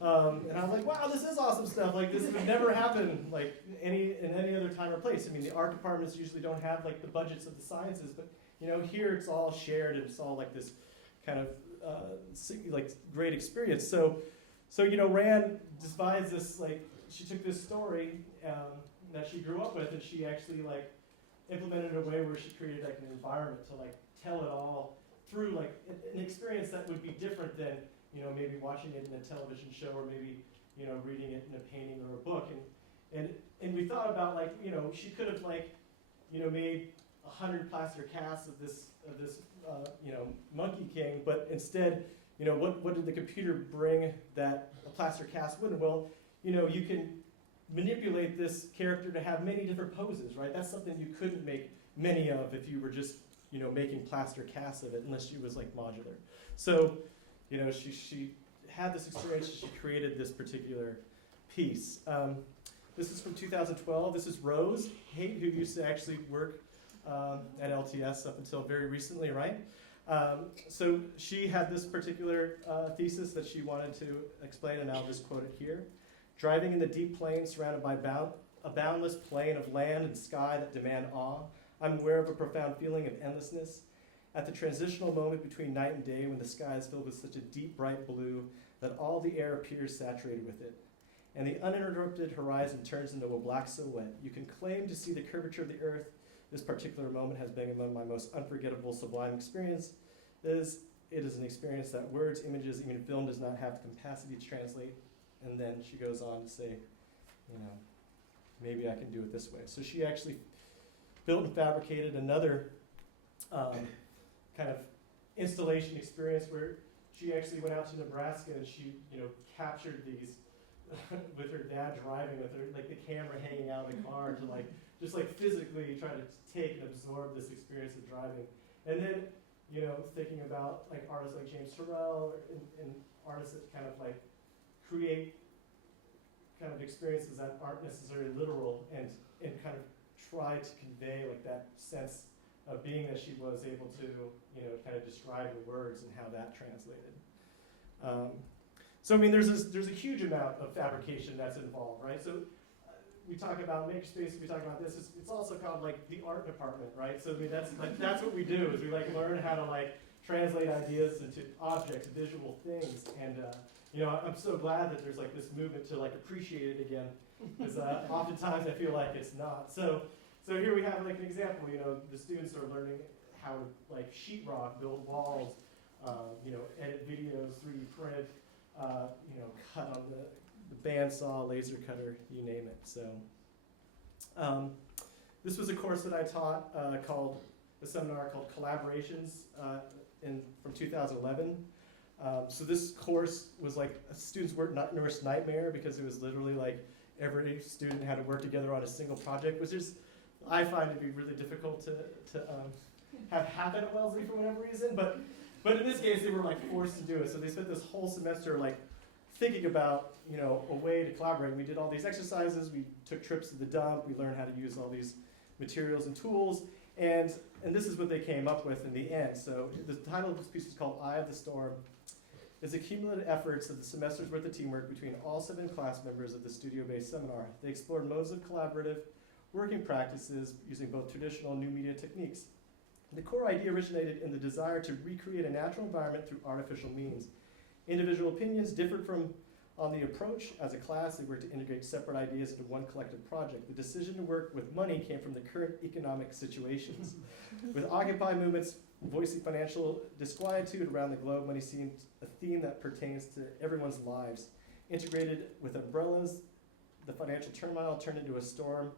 And I was like, wow, this is awesome stuff. Like, this would never happen, like, in any other time or place. I mean, the art departments usually don't have, like, the budgets of the sciences, but, you know, here it's all shared, and it's all, like, this kind of, like, great experience. So, you know, Rand devised this, like, she took this story that she grew up with, and she actually, like, implemented a way where she created, like, an environment to, like, tell it all through, like, an experience that would be different than, you know, maybe watching it in a television show, or maybe, you know, reading it in a painting or a book. And we thought about, like, you know, she could have, like, you know, made 100 plaster casts of this you know, Monkey King, but instead, you know, what did the computer bring that a plaster cast wouldn't? Well, you know, you can manipulate this character to have many different poses, right? That's something you couldn't make many of if you were just, you know, making plaster casts of it, unless she was, like, modular. So, you know, she had this experience, she created this particular piece. This is from 2012. This is Rose Haight, who used to actually work at LTS up until very recently, right? So she had this particular thesis that she wanted to explain, and I'll just quote it here. Driving in the deep plain surrounded by a boundless plain of land and sky that demand awe, I'm aware of a profound feeling of endlessness. At the transitional moment between night and day, when the sky is filled with such a deep, bright blue that all the air appears saturated with it. and the uninterrupted horizon turns into a black silhouette. You can claim to see the curvature of the earth. This particular moment has been among my most unforgettable, sublime experiences. It is an experience that words, images, even film does not have the capacity to translate. And then she goes on to say, you know, maybe I can do it this way. So she actually built and fabricated another kind of installation experience where she actually went out to Nebraska and she, you know, captured these with her dad driving with her, like the camera hanging out of the car to like, just like physically try to take and absorb this experience of driving. And then, you know, thinking about like artists like James Turrell and artists that kind of like create kind of experiences that aren't necessarily literal and kind of try to convey like that sense of being that she was able to, you know, kind of describe in words and how that translated. So I mean, there's a huge amount of fabrication that's involved, right? So we talk about makerspace, we talk about this. It's also called like the art department, right? So I mean, that's what we do is we like learn how to like translate ideas into objects, visual things, and you know, I'm so glad that there's like this movement to like appreciate it again, because oftentimes I feel like it's not. So here we have like an example. You know, the students are learning how to like sheetrock, build walls, you know, edit videos, 3D print, you know, cut on the bandsaw, laser cutter, you name it. So this was a course that I taught called a seminar called Collaborations from 2011. So this course was like a student's worst nightmare because it was literally like every student had to work together on a single project, which is I find to be really difficult to have happen at Wellesley for whatever reason. But in this case, they were like forced to do it. So they spent this whole semester like thinking about, you know, a way to collaborate. We did all these exercises. We took trips to the dump. We learned how to use all these materials and tools. And this is what they came up with in the end. So the title of this piece is called Eye of the Storm. It's the cumulative efforts of the semester's worth of teamwork between all 7 class members of the studio-based seminar. They explored modes of collaborative working practices using both traditional and new media techniques. The core idea originated in the desire to recreate a natural environment through artificial means. Individual opinions differed on the approach. As a class, they worked to integrate separate ideas into one collective project. The decision to work with money came from the current economic situations. With Occupy movements voicing financial disquietude around the globe, money seemed a theme that pertains to everyone's lives. Integrated with umbrellas, the financial turmoil turned into a storm.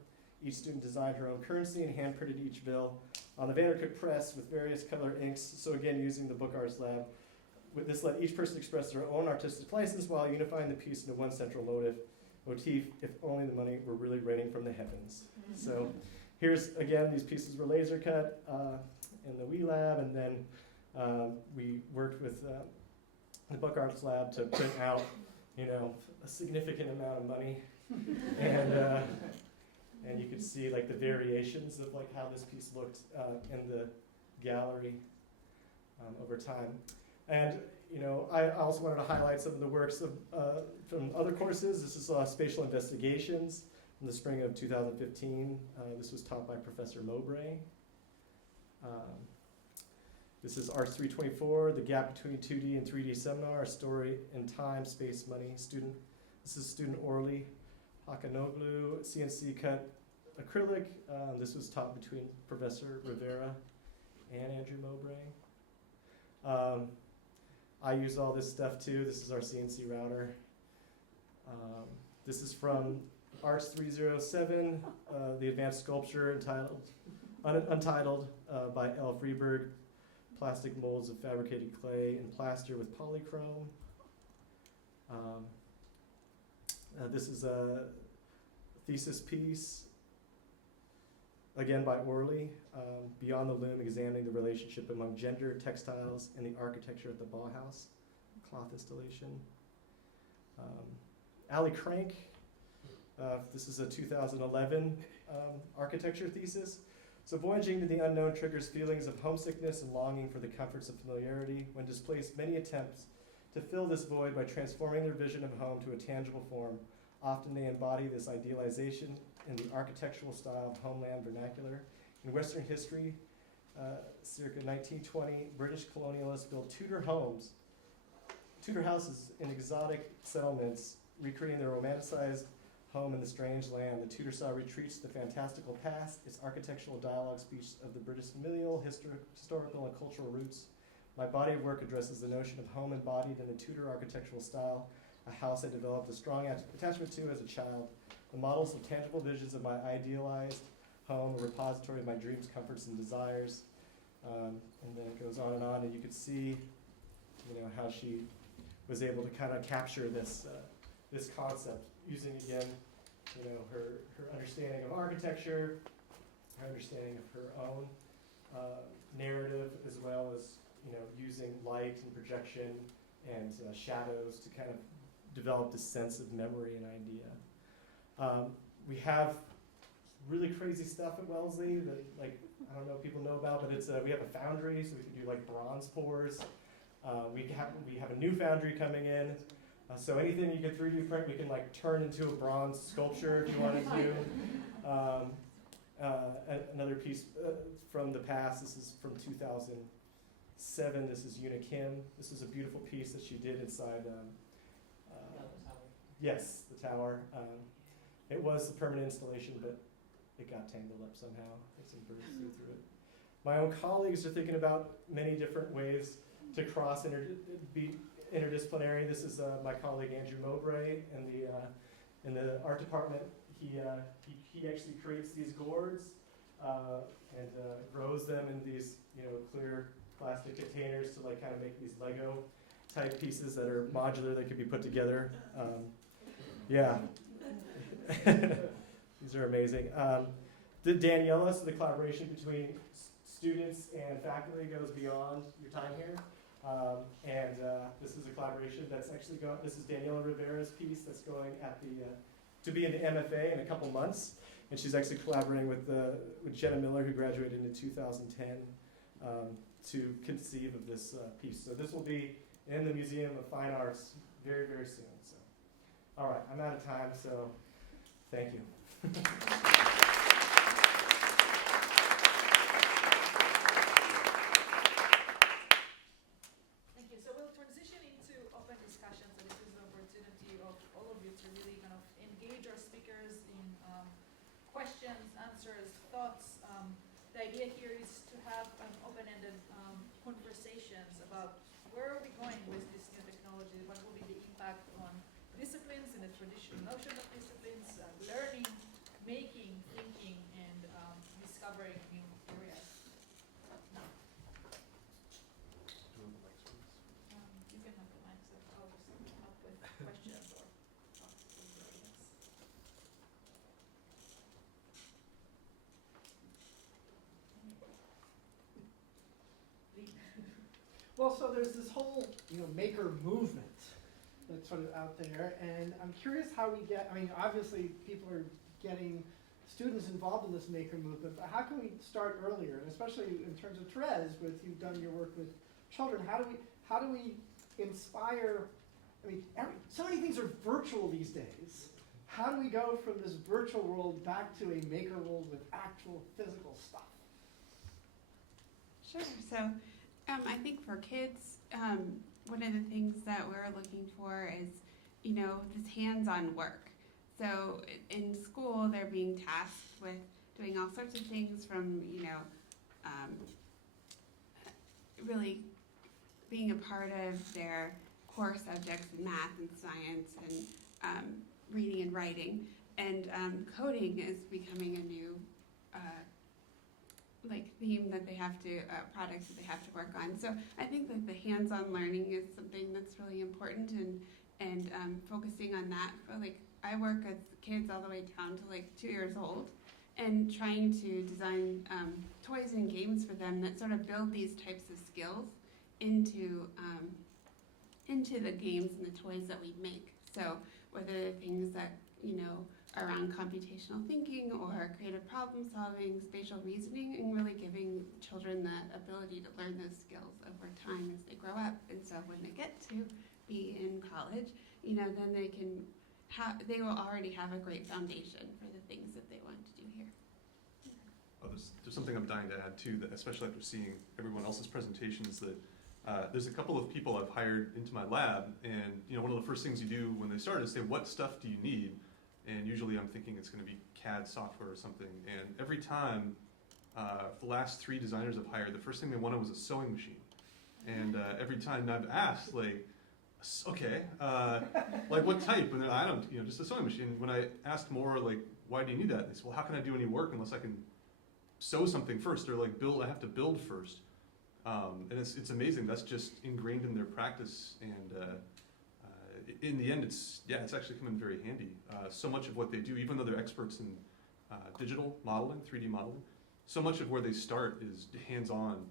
Each student designed her own currency and hand-printed each bill on the Vandercook press with various color inks. So again, using the Book Arts Lab. With this, let each person express their own artistic license while unifying the piece into one central motif, if only the money were really raining from the heavens. So here's, again, these pieces were laser cut in the Wee Lab, and then we worked with the Book Arts Lab to print out, you know, a significant amount of money. And you could see like the variations of like how this piece looked in the gallery over time. And you know, I also wanted to highlight some of the works of, from other courses. This is Spatial Investigations from the spring of 2015. This was taught by Professor Mowbray. This is Arts 324, The Gap Between 2D and 3D Seminar, A Story in Time, Space, Money. This is student Orly Hakanoglu, CNC cut acrylic. This was taught between Professor Rivera and Andrew Mowbray. I use all this stuff too. This is our CNC router. This is from Arts 307, the advanced sculpture Untitled by L. Freeberg, plastic molds of fabricated clay and plaster with polychrome. This is a thesis piece, again by Orly, Beyond the Loom, examining the relationship among gender, textiles, and the architecture at the Bauhaus, cloth installation. Ali Crank, this is a 2011 architecture thesis. So voyaging to the unknown triggers feelings of homesickness and longing for the comforts of familiarity. When displaced, many attempts to fill this void by transforming their vision of home to a tangible form. Often they embody this idealization in the architectural style of homeland vernacular. In Western history, circa 1920, British colonialists built Tudor houses in exotic settlements recreating their romanticized home in the strange land. The tutor style retreats to the fantastical past, its architectural dialogue speaks of the British familial, historical, and cultural roots. My body of work addresses the notion of home embodied in the Tudor architectural style, a house I developed a strong attachment to as a child. The models of tangible visions of my idealized home, a repository of my dreams, comforts, and desires. And then it goes on, and you could see, how she was able to kind of capture this this concept using, again, her understanding of architecture, her understanding of her own narrative, as well as, using light and projection and shadows to kind of develop this sense of memory and idea. We have really crazy stuff at Wellesley that, I don't know if people know about, but it's we have a foundry, so we can do bronze pours. We have a new foundry coming in, so anything you can 3D print, we can turn into a bronze sculpture if you wanted to. Another piece from the past. This is from 2007. This is Una Kim. This is a beautiful piece that she did inside. Yes, the tower. It was a permanent installation, but it got tangled up somehow. Some birds flew through it. My own colleagues are thinking about many different ways to cross be interdisciplinary. This is my colleague Andrew Mowbray in the art department. He actually creates these gourds and grows them in these clear plastic containers to kind of make these Lego type pieces that are modular that could be put together. Yeah. These are amazing. The Daniela, so the collaboration between students and faculty goes beyond your time here. This is a collaboration that's actually going, this is Daniela Rivera's piece that's going to be in the MFA in a couple months. And she's actually collaborating with Jenna Miller, who graduated in 2010, to conceive of this piece. So this will be in the Museum of Fine Arts very, very soon. So, all right, I'm out of time, so thank you. Thank you. So we'll transition into open discussions, and this is an opportunity of all of you to really kind of engage our speakers in questions, answers, thoughts. The idea here is to have an open-ended conversations about where are we going with this new technology, what will be the impact on disciplines in the traditional notion of disciplines, learning, making, thinking, and discovering new areas. You can have the mic, so I'll just help with questions or thoughts from the audience. Well, so there's this whole, maker movement that's sort of out there, and I'm curious how we get, obviously people are getting students involved in this maker movement, but how can we start earlier, and especially in terms of Therese, you've done your work with children, how do we inspire, so many things are virtual these days. How do we go from this virtual world back to a maker world with actual physical stuff? Sure. So I think for kids, one of the things that we're looking for is, this hands-on work. So in school, they're being tasked with doing all sorts of things from, really being a part of their core subjects in math and science and reading and writing. And coding is becoming a new theme that they have to, products that they have to work on. So I think that the hands-on learning is something that's really important, and focusing on that. I work with kids all the way down to 2 years old, and trying to design toys and games for them that sort of build these types of skills into the games and the toys that we make. So whether they're things that around computational thinking or creative problem solving, spatial reasoning, and really giving children that ability to learn those skills over time as they grow up. And so when they get to be in college, then they will already have a great foundation for the things that they want to do here. Oh, there's something I'm dying to add too, that especially after seeing everyone else's presentations, that there's a couple of people I've hired into my lab, and one of the first things you do when they start is say, what stuff do you need? And usually I'm thinking it's going to be CAD software or something. And every time, the last 3 designers I've hired, the first thing they wanted was a sewing machine. And every time I've asked, like, okay, like what type? And I don't, just a sewing machine. When I asked more, like, why do you need that? They said, well, how can I do any work unless I can sew something first, or like I have to build first. And it's amazing. That's just ingrained in their practice, and in the end, it's actually come in very handy. So much of what they do, even though they're experts in digital modeling, 3D modeling, so much of where they start is hands-on.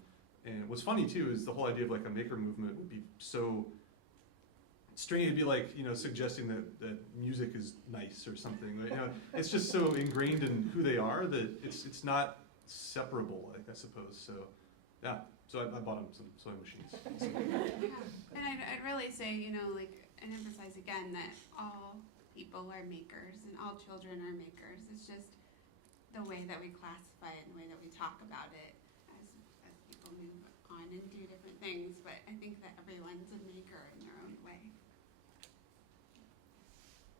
And what's funny too is the whole idea of like a maker movement would be so strange. It'd be like suggesting that music is nice or something. It's just so ingrained in who they are that it's not separable, I suppose. So yeah. So I bought them some sewing machines. And I'd really say, and emphasize again that all people are makers and all children are makers. It's just the way that we classify it and the way that we talk about it as people move on and do different things. But I think that everyone's a maker in their own way.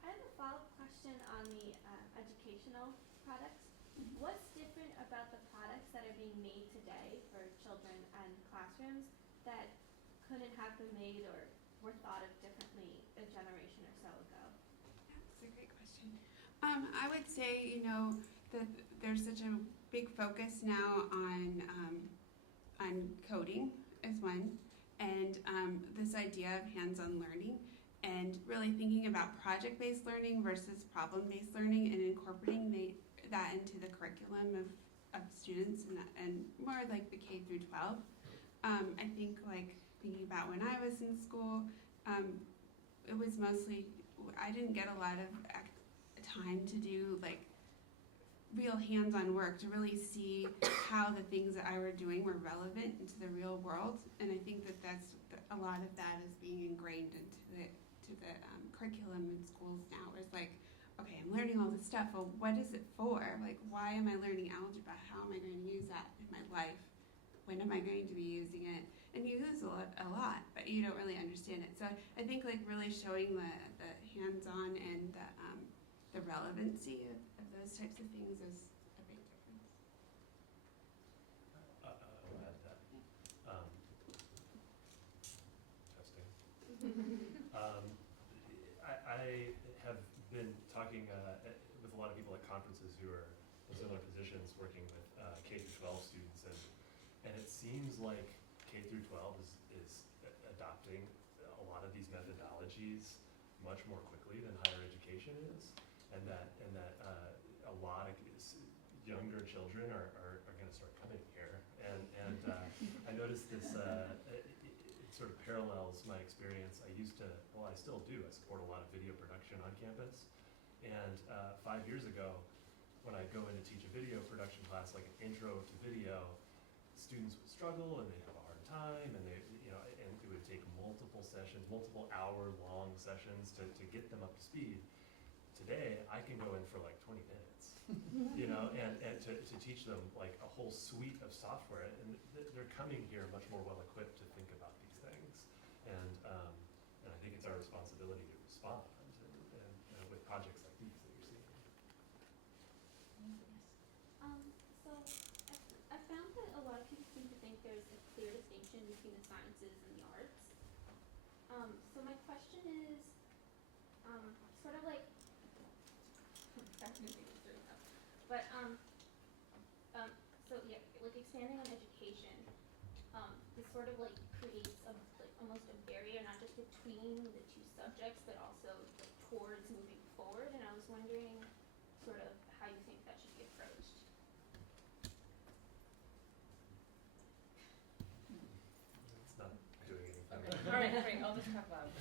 I have a follow-up question on the educational products. What's different about the products that are being made today for children and classrooms that couldn't have been made or were thought of differently a generation or so ago? That's a great question. I would say, that there's such a big focus now on coding as one, and this idea of hands-on learning, and really thinking about project-based learning versus problem-based learning, and incorporating that into the curriculum of students, and more like the K through 12. I think like thinking about when I was in school, it was mostly, I didn't get a lot of time to do like real hands-on work to really see how the things that I were doing were relevant into the real world. And I think that a lot of that is being ingrained into the curriculum in schools now. It's like, okay, I'm learning all this stuff. Well, what is it for? Like, why am I learning algebra? How am I going to use that in my life? When am I going to be using it? And you use a lot, but you don't really understand it. So I think like really showing the hands-on and the relevancy of those types of things is a big difference. I'll add that. Testing. I have been talking with a lot of people at conferences who are in similar positions, working with K through 12 students, and it seems like K through 12 is adopting a lot of these methodologies much more quickly than higher education is, and that a lot of younger children are going to start coming here, and I noticed this. It sort of parallels my experience. I still do. I support a lot of video production on campus, and 5 years ago, when I go in to teach a video production class, like an intro to video, students would struggle and they'd have a hard time, and and it would take multiple sessions, multiple hour-long sessions to get them up to speed. Today, I can go in for like 20 minutes, and to teach them like a whole suite of software, and they're coming here much more well-equipped to think about these things, and I think it's our responsibility to respond and with projects like these that you're seeing. So I found that a lot of people seem to think there's a clear distinction between the sciences and the arts. So my question is, sort of like, but so yeah, like expanding on education, this sort of like creates almost a barrier, not just between the two subjects, but also like towards moving forward. And I was wondering, sort of, how you think that should be approached. It's not doing anything. Okay. All right, great. I'll just talk loud.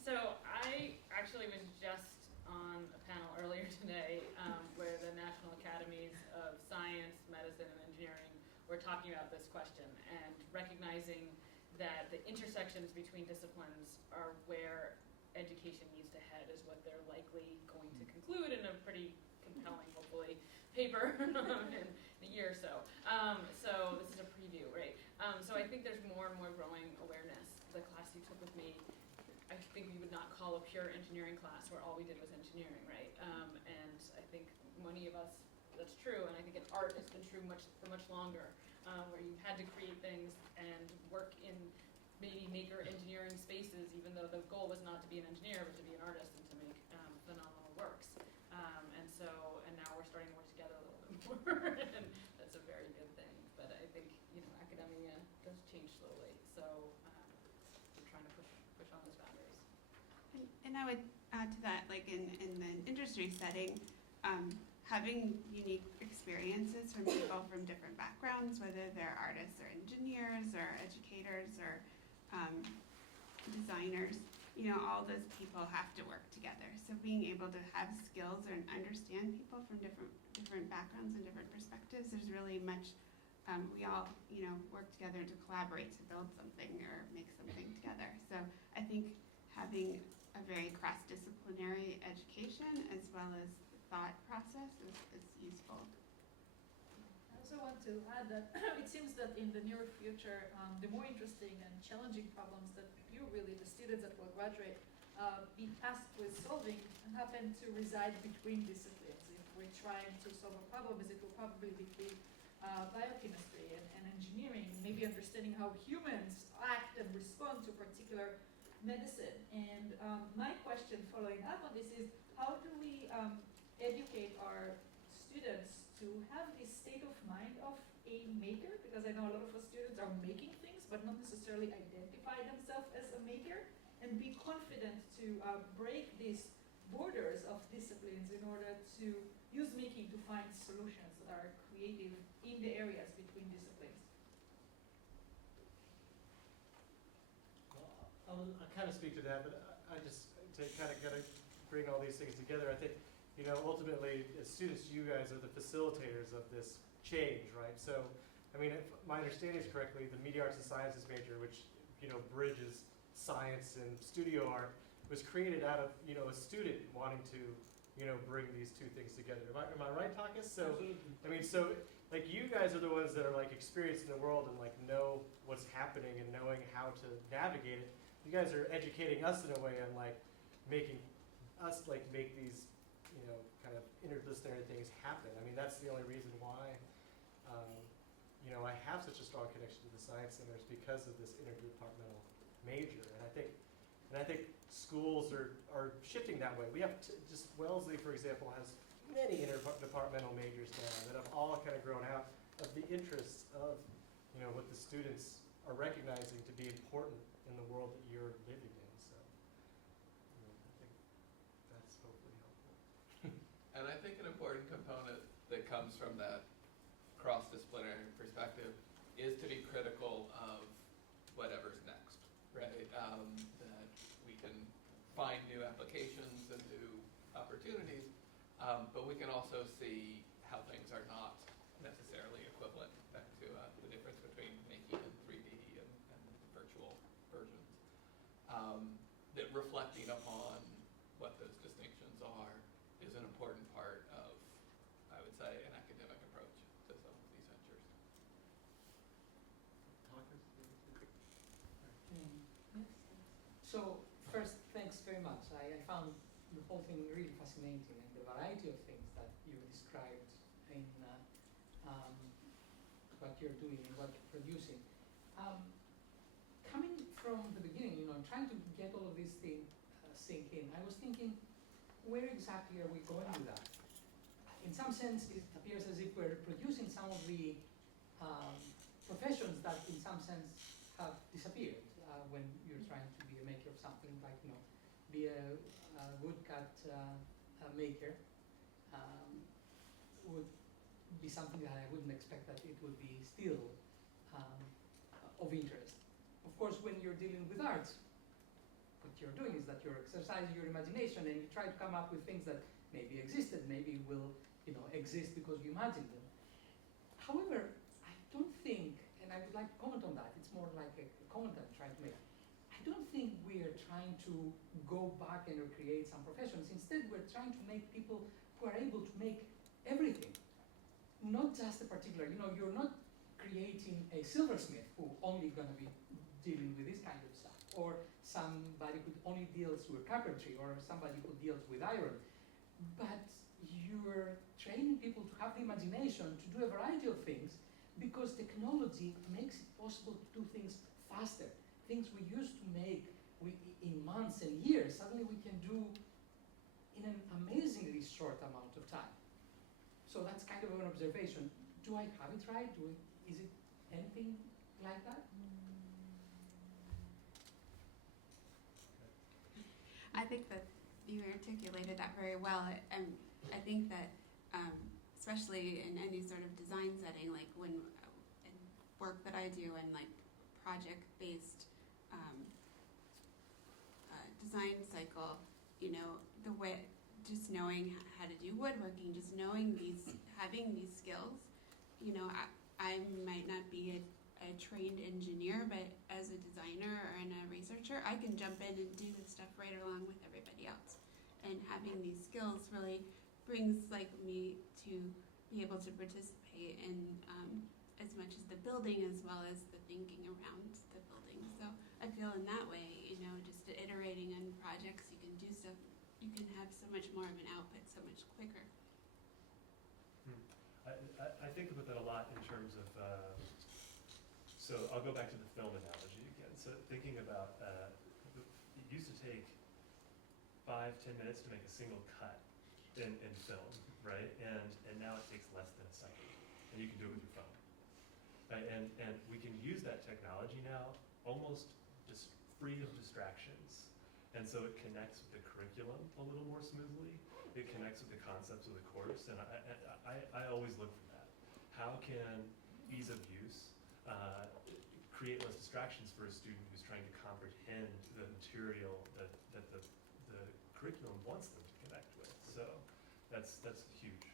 So I actually was just on a panel earlier today where the National Academies of Science, Medicine, and Engineering were talking about this question and recognizing that the intersections between disciplines are where education needs to head is what they're likely going to conclude in a pretty compelling, hopefully, paper in a year or so. So this is a preview, right? So I think there's more and more growing awareness. The class you took with me, I think we would not call a pure engineering class where all we did was engineering, right? And I think many of us, that's true, and I think in art it's been true for much longer, where you had to create things and work in maybe maker engineering spaces, even though the goal was not to be an engineer, but to be an artist and to make phenomenal works. And now we're starting to work together a little bit more, and that's a very good thing. But I think, academia does change slowly, so we're trying to push on those boundaries. And I would add to that, like in the industry setting, having unique experiences from people from different backgrounds, whether they're artists or engineers or educators or designers, all those people have to work together. So being able to have skills and understand people from different backgrounds and different perspectives, there's really much, we all, work together to collaborate to build something or make something together. So I think having a very cross-disciplinary education as well as thought process is useful. I also want to add that it seems that in the near future, the more interesting and challenging problems that the students that will graduate, be tasked with solving happen to reside between disciplines. If we're trying to solve a problem, it will probably be between biochemistry and engineering, maybe understanding how humans act and respond to particular medicine. And my question following up on this is, how do we educate our students to have this state of mind of a maker? Because I know a lot of our students are making things, but not necessarily identify themselves as a maker, and be confident to break these borders of disciplines in order to use making to find solutions that are creative in the areas between disciplines. Well, I'll kind of speak to that, but I just to kind of bring all these things together. I think, ultimately, as students, you guys are the facilitators of this change, right? So, I mean, if my understanding is correctly, the Media Arts and Sciences major, which, bridges science and studio art, was created out of, a student wanting to, bring these two things together. Am I right, Takis? So, I mean, like, you guys are the ones that are, like, experienced in the world and, like, know what's happening and knowing how to navigate it. You guys are educating us in a way on, like, making us, like, make these, kind of interdisciplinary things happen. I mean, that's the only reason why, I have such a strong connection to the Science Centers, because of this interdepartmental major. And I think schools are shifting that way. We have just Wellesley, for example, has many interdepartmental majors now that have all kind of grown out of the interests of, what the students are recognizing to be important in the world that you're living in. So, I think that's hopefully helpful. And I think an important component that comes from that cross-disciplinary perspective is to be critical of whatever's next, right? That we can find new applications and new opportunities, but we can also see how things are not necessarily equivalent, back to the difference between making and 3D and virtual versions. That reflecting upon what those distinctions are is an important part of, I would say, an academic approach to some of these ventures. So first, thanks very much. I found the whole thing really fascinating, and the variety of things that you described in what you're doing and what you're producing. Coming from the beginning, trying to get all of these things sink in, I was thinking, where exactly are we going with that? In some sense, it appears as if we're producing some of the professions that, in some sense, have disappeared when you're trying to be a maker of something, like be a woodcut maker would be something that I wouldn't expect that it would be still of interest. Of course, when you're dealing with art, what you're doing is that you're exercising your imagination and you try to come up with things that maybe existed, maybe will exist because you imagined them. However, I don't think, and I would like to comment on that, it's more like a comment I'm trying to make. I don't think we are trying to go back and recreate some professions. Instead, we're trying to make people who are able to make everything, not just a particular, you're not creating a silversmith who only gonna be dealing with this kind of stuff, or somebody who only deals with carpentry, or somebody who deals with iron. But you're training people to have the imagination to do a variety of things, because technology makes it possible to do things faster. Things we used to make in months and years, suddenly we can do in an amazingly short amount of time. So that's kind of an observation. Do I have it right? Is it anything like that? I think that you articulated that very well. I think that, especially in any sort of design setting, like when in work that I do and like project-based design cycle, you know, the way, just knowing how to do woodworking, just knowing having these skills, you know, I might not be a trained engineer, but as a designer and a researcher, I can jump in and do this stuff right along with everybody else. And having these skills really brings like me to be able to participate in as much as the building as well as the thinking around the building. So I feel in that way, you know, just iterating on projects, you can do stuff, you can have so much more of an output so much quicker. I think about that a lot in terms of, so I'll go back to the film analogy again. So thinking about, it used to take 5-10 minutes to make a single cut in film, right? And now it takes less than a second, and you can do it with your phone. Right? And we can use that technology now almost just free of distractions. And so it connects with the curriculum a little more smoothly. It connects with the concepts of the course. And I always look for that. How can ease of use create less distractions for a student who's trying to comprehend the material that the curriculum wants them to connect with? So that's huge.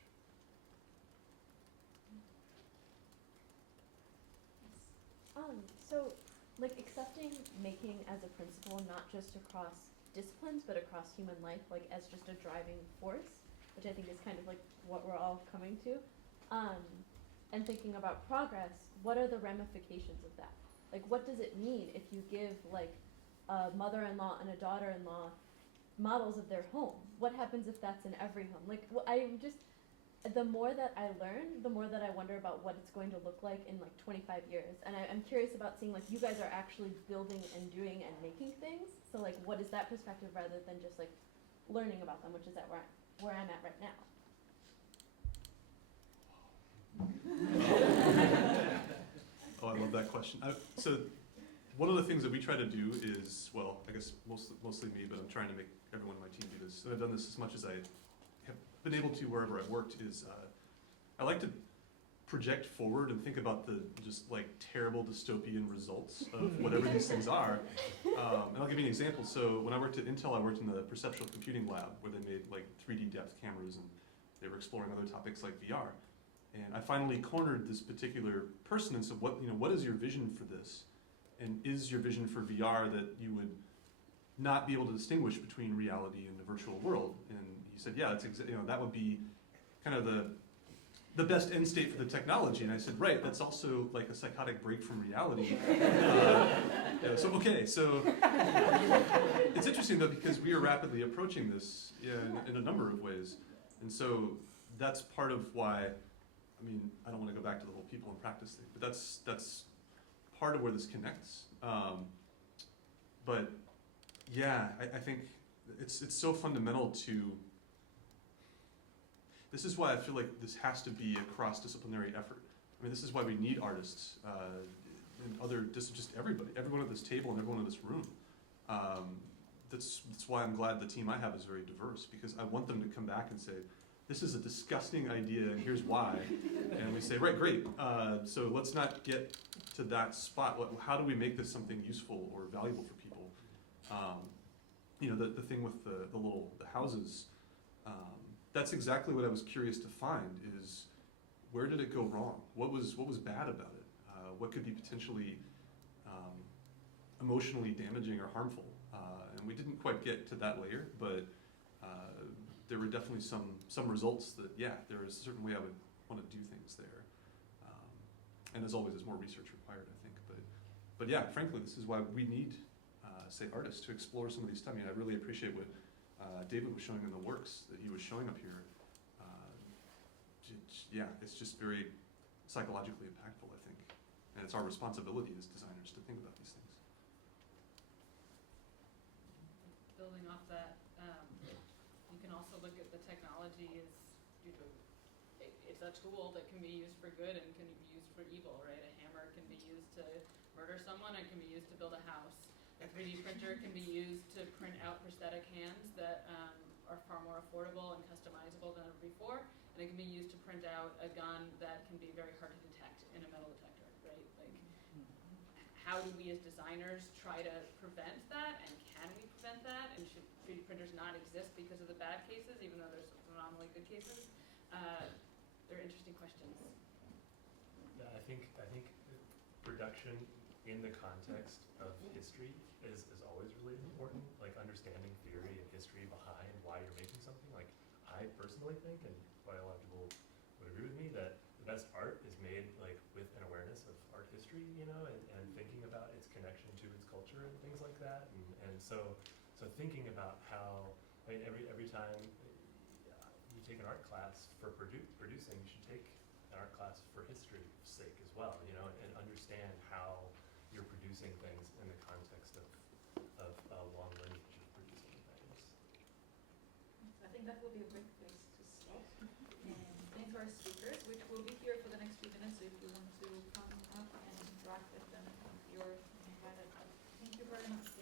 So, like, accepting making as a principle, not just across disciplines, but across human life, like, as just a driving force, which I think is kind of like what we're all coming to, and thinking about progress, what are the ramifications of that? Like, what does it mean if you give, like, a mother-in-law and a daughter-in-law models of their home? What happens if that's in every home? Like, the more that I learn, the more that I wonder about what it's going to look like in like 25 years. And I'm curious about seeing, like, you guys are actually building and doing and making things. So like, what is that perspective rather than just like learning about them, which is where I'm at right now. Oh, I love that question. So one of the things that we try to do is, well, I guess mostly me, but I'm trying to make everyone on my team do this. And I've done this as much as I have been able to wherever I've worked, is I like to project forward and think about the just like terrible dystopian results of whatever these things are. And I'll give you an example. So when I worked at Intel, I worked in the perceptual computing lab where they made like 3D depth cameras and they were exploring other topics like VR. And I finally cornered this particular person and said, what is your vision for this? And is your vision for VR that you would not be able to distinguish between reality and the virtual world? And he said, yeah, that would be kind of the best end state for the technology. And I said, right, that's also like a psychotic break from reality. So it's interesting though, because we are rapidly approaching this in a number of ways. And so that's part of why, I mean, I don't want to go back to the whole people and practice thing, but that's part of where this connects. But yeah, I think it's so fundamental to, this is why I feel like this has to be a cross-disciplinary effort. I mean, this is why we need artists and just everyone at this table and everyone in this room. That's why I'm glad the team I have is very diverse, because I want them to come back and say, this is a disgusting idea and here's why. And we say, right, great. So let's not get to that spot. How do we make this something useful or valuable for people? The thing with the houses, that's exactly what I was curious to find, is where did it go wrong? What was bad about it? What could be potentially emotionally damaging or harmful? And we didn't quite get to that layer, but there were definitely some results that, yeah, there is a certain way I would want to do things there. And as always, there's more research required, I think. But yeah, frankly, this is why we need, say, artists to explore some of these stuff. I mean, I really appreciate what David was showing in the works that he was showing up here. Yeah, it's just very psychologically impactful, I think. And it's our responsibility as designers to think about these things. Building off that, you can also look at the technology as it's a tool that can be used for good and can be used for evil, right? A hammer can be used to murder someone, it can be used to build a house. A 3D printer can be used to print out prosthetic hands that are far more affordable and customizable than ever before. And it can be used to print out a gun that can be very hard to detect in a metal detector, right? Like, how do we as designers try to prevent that, and can we prevent that? And should 3D printers not exist because of the bad cases, even though there's some phenomenally good cases? They're interesting questions. Yeah, I think production in the context of history is always really important. Like understanding theory and history behind why you're making something. Like I personally think, and quite a lot of people would agree with me, that the best art is made like with an awareness of art history, you know, and thinking about its connection to its culture and things like that. And so thinking about how, I mean, every time you take an art class for producing, you should take an art class for history's sake as well, you know, and understand how you're producing things in the context of a long lineage of producing things. I think that will be a great place to stop. And thank our speakers, which will be here for the next few minutes. So if you want to come up and interact with them, you're invited. Thank you very much.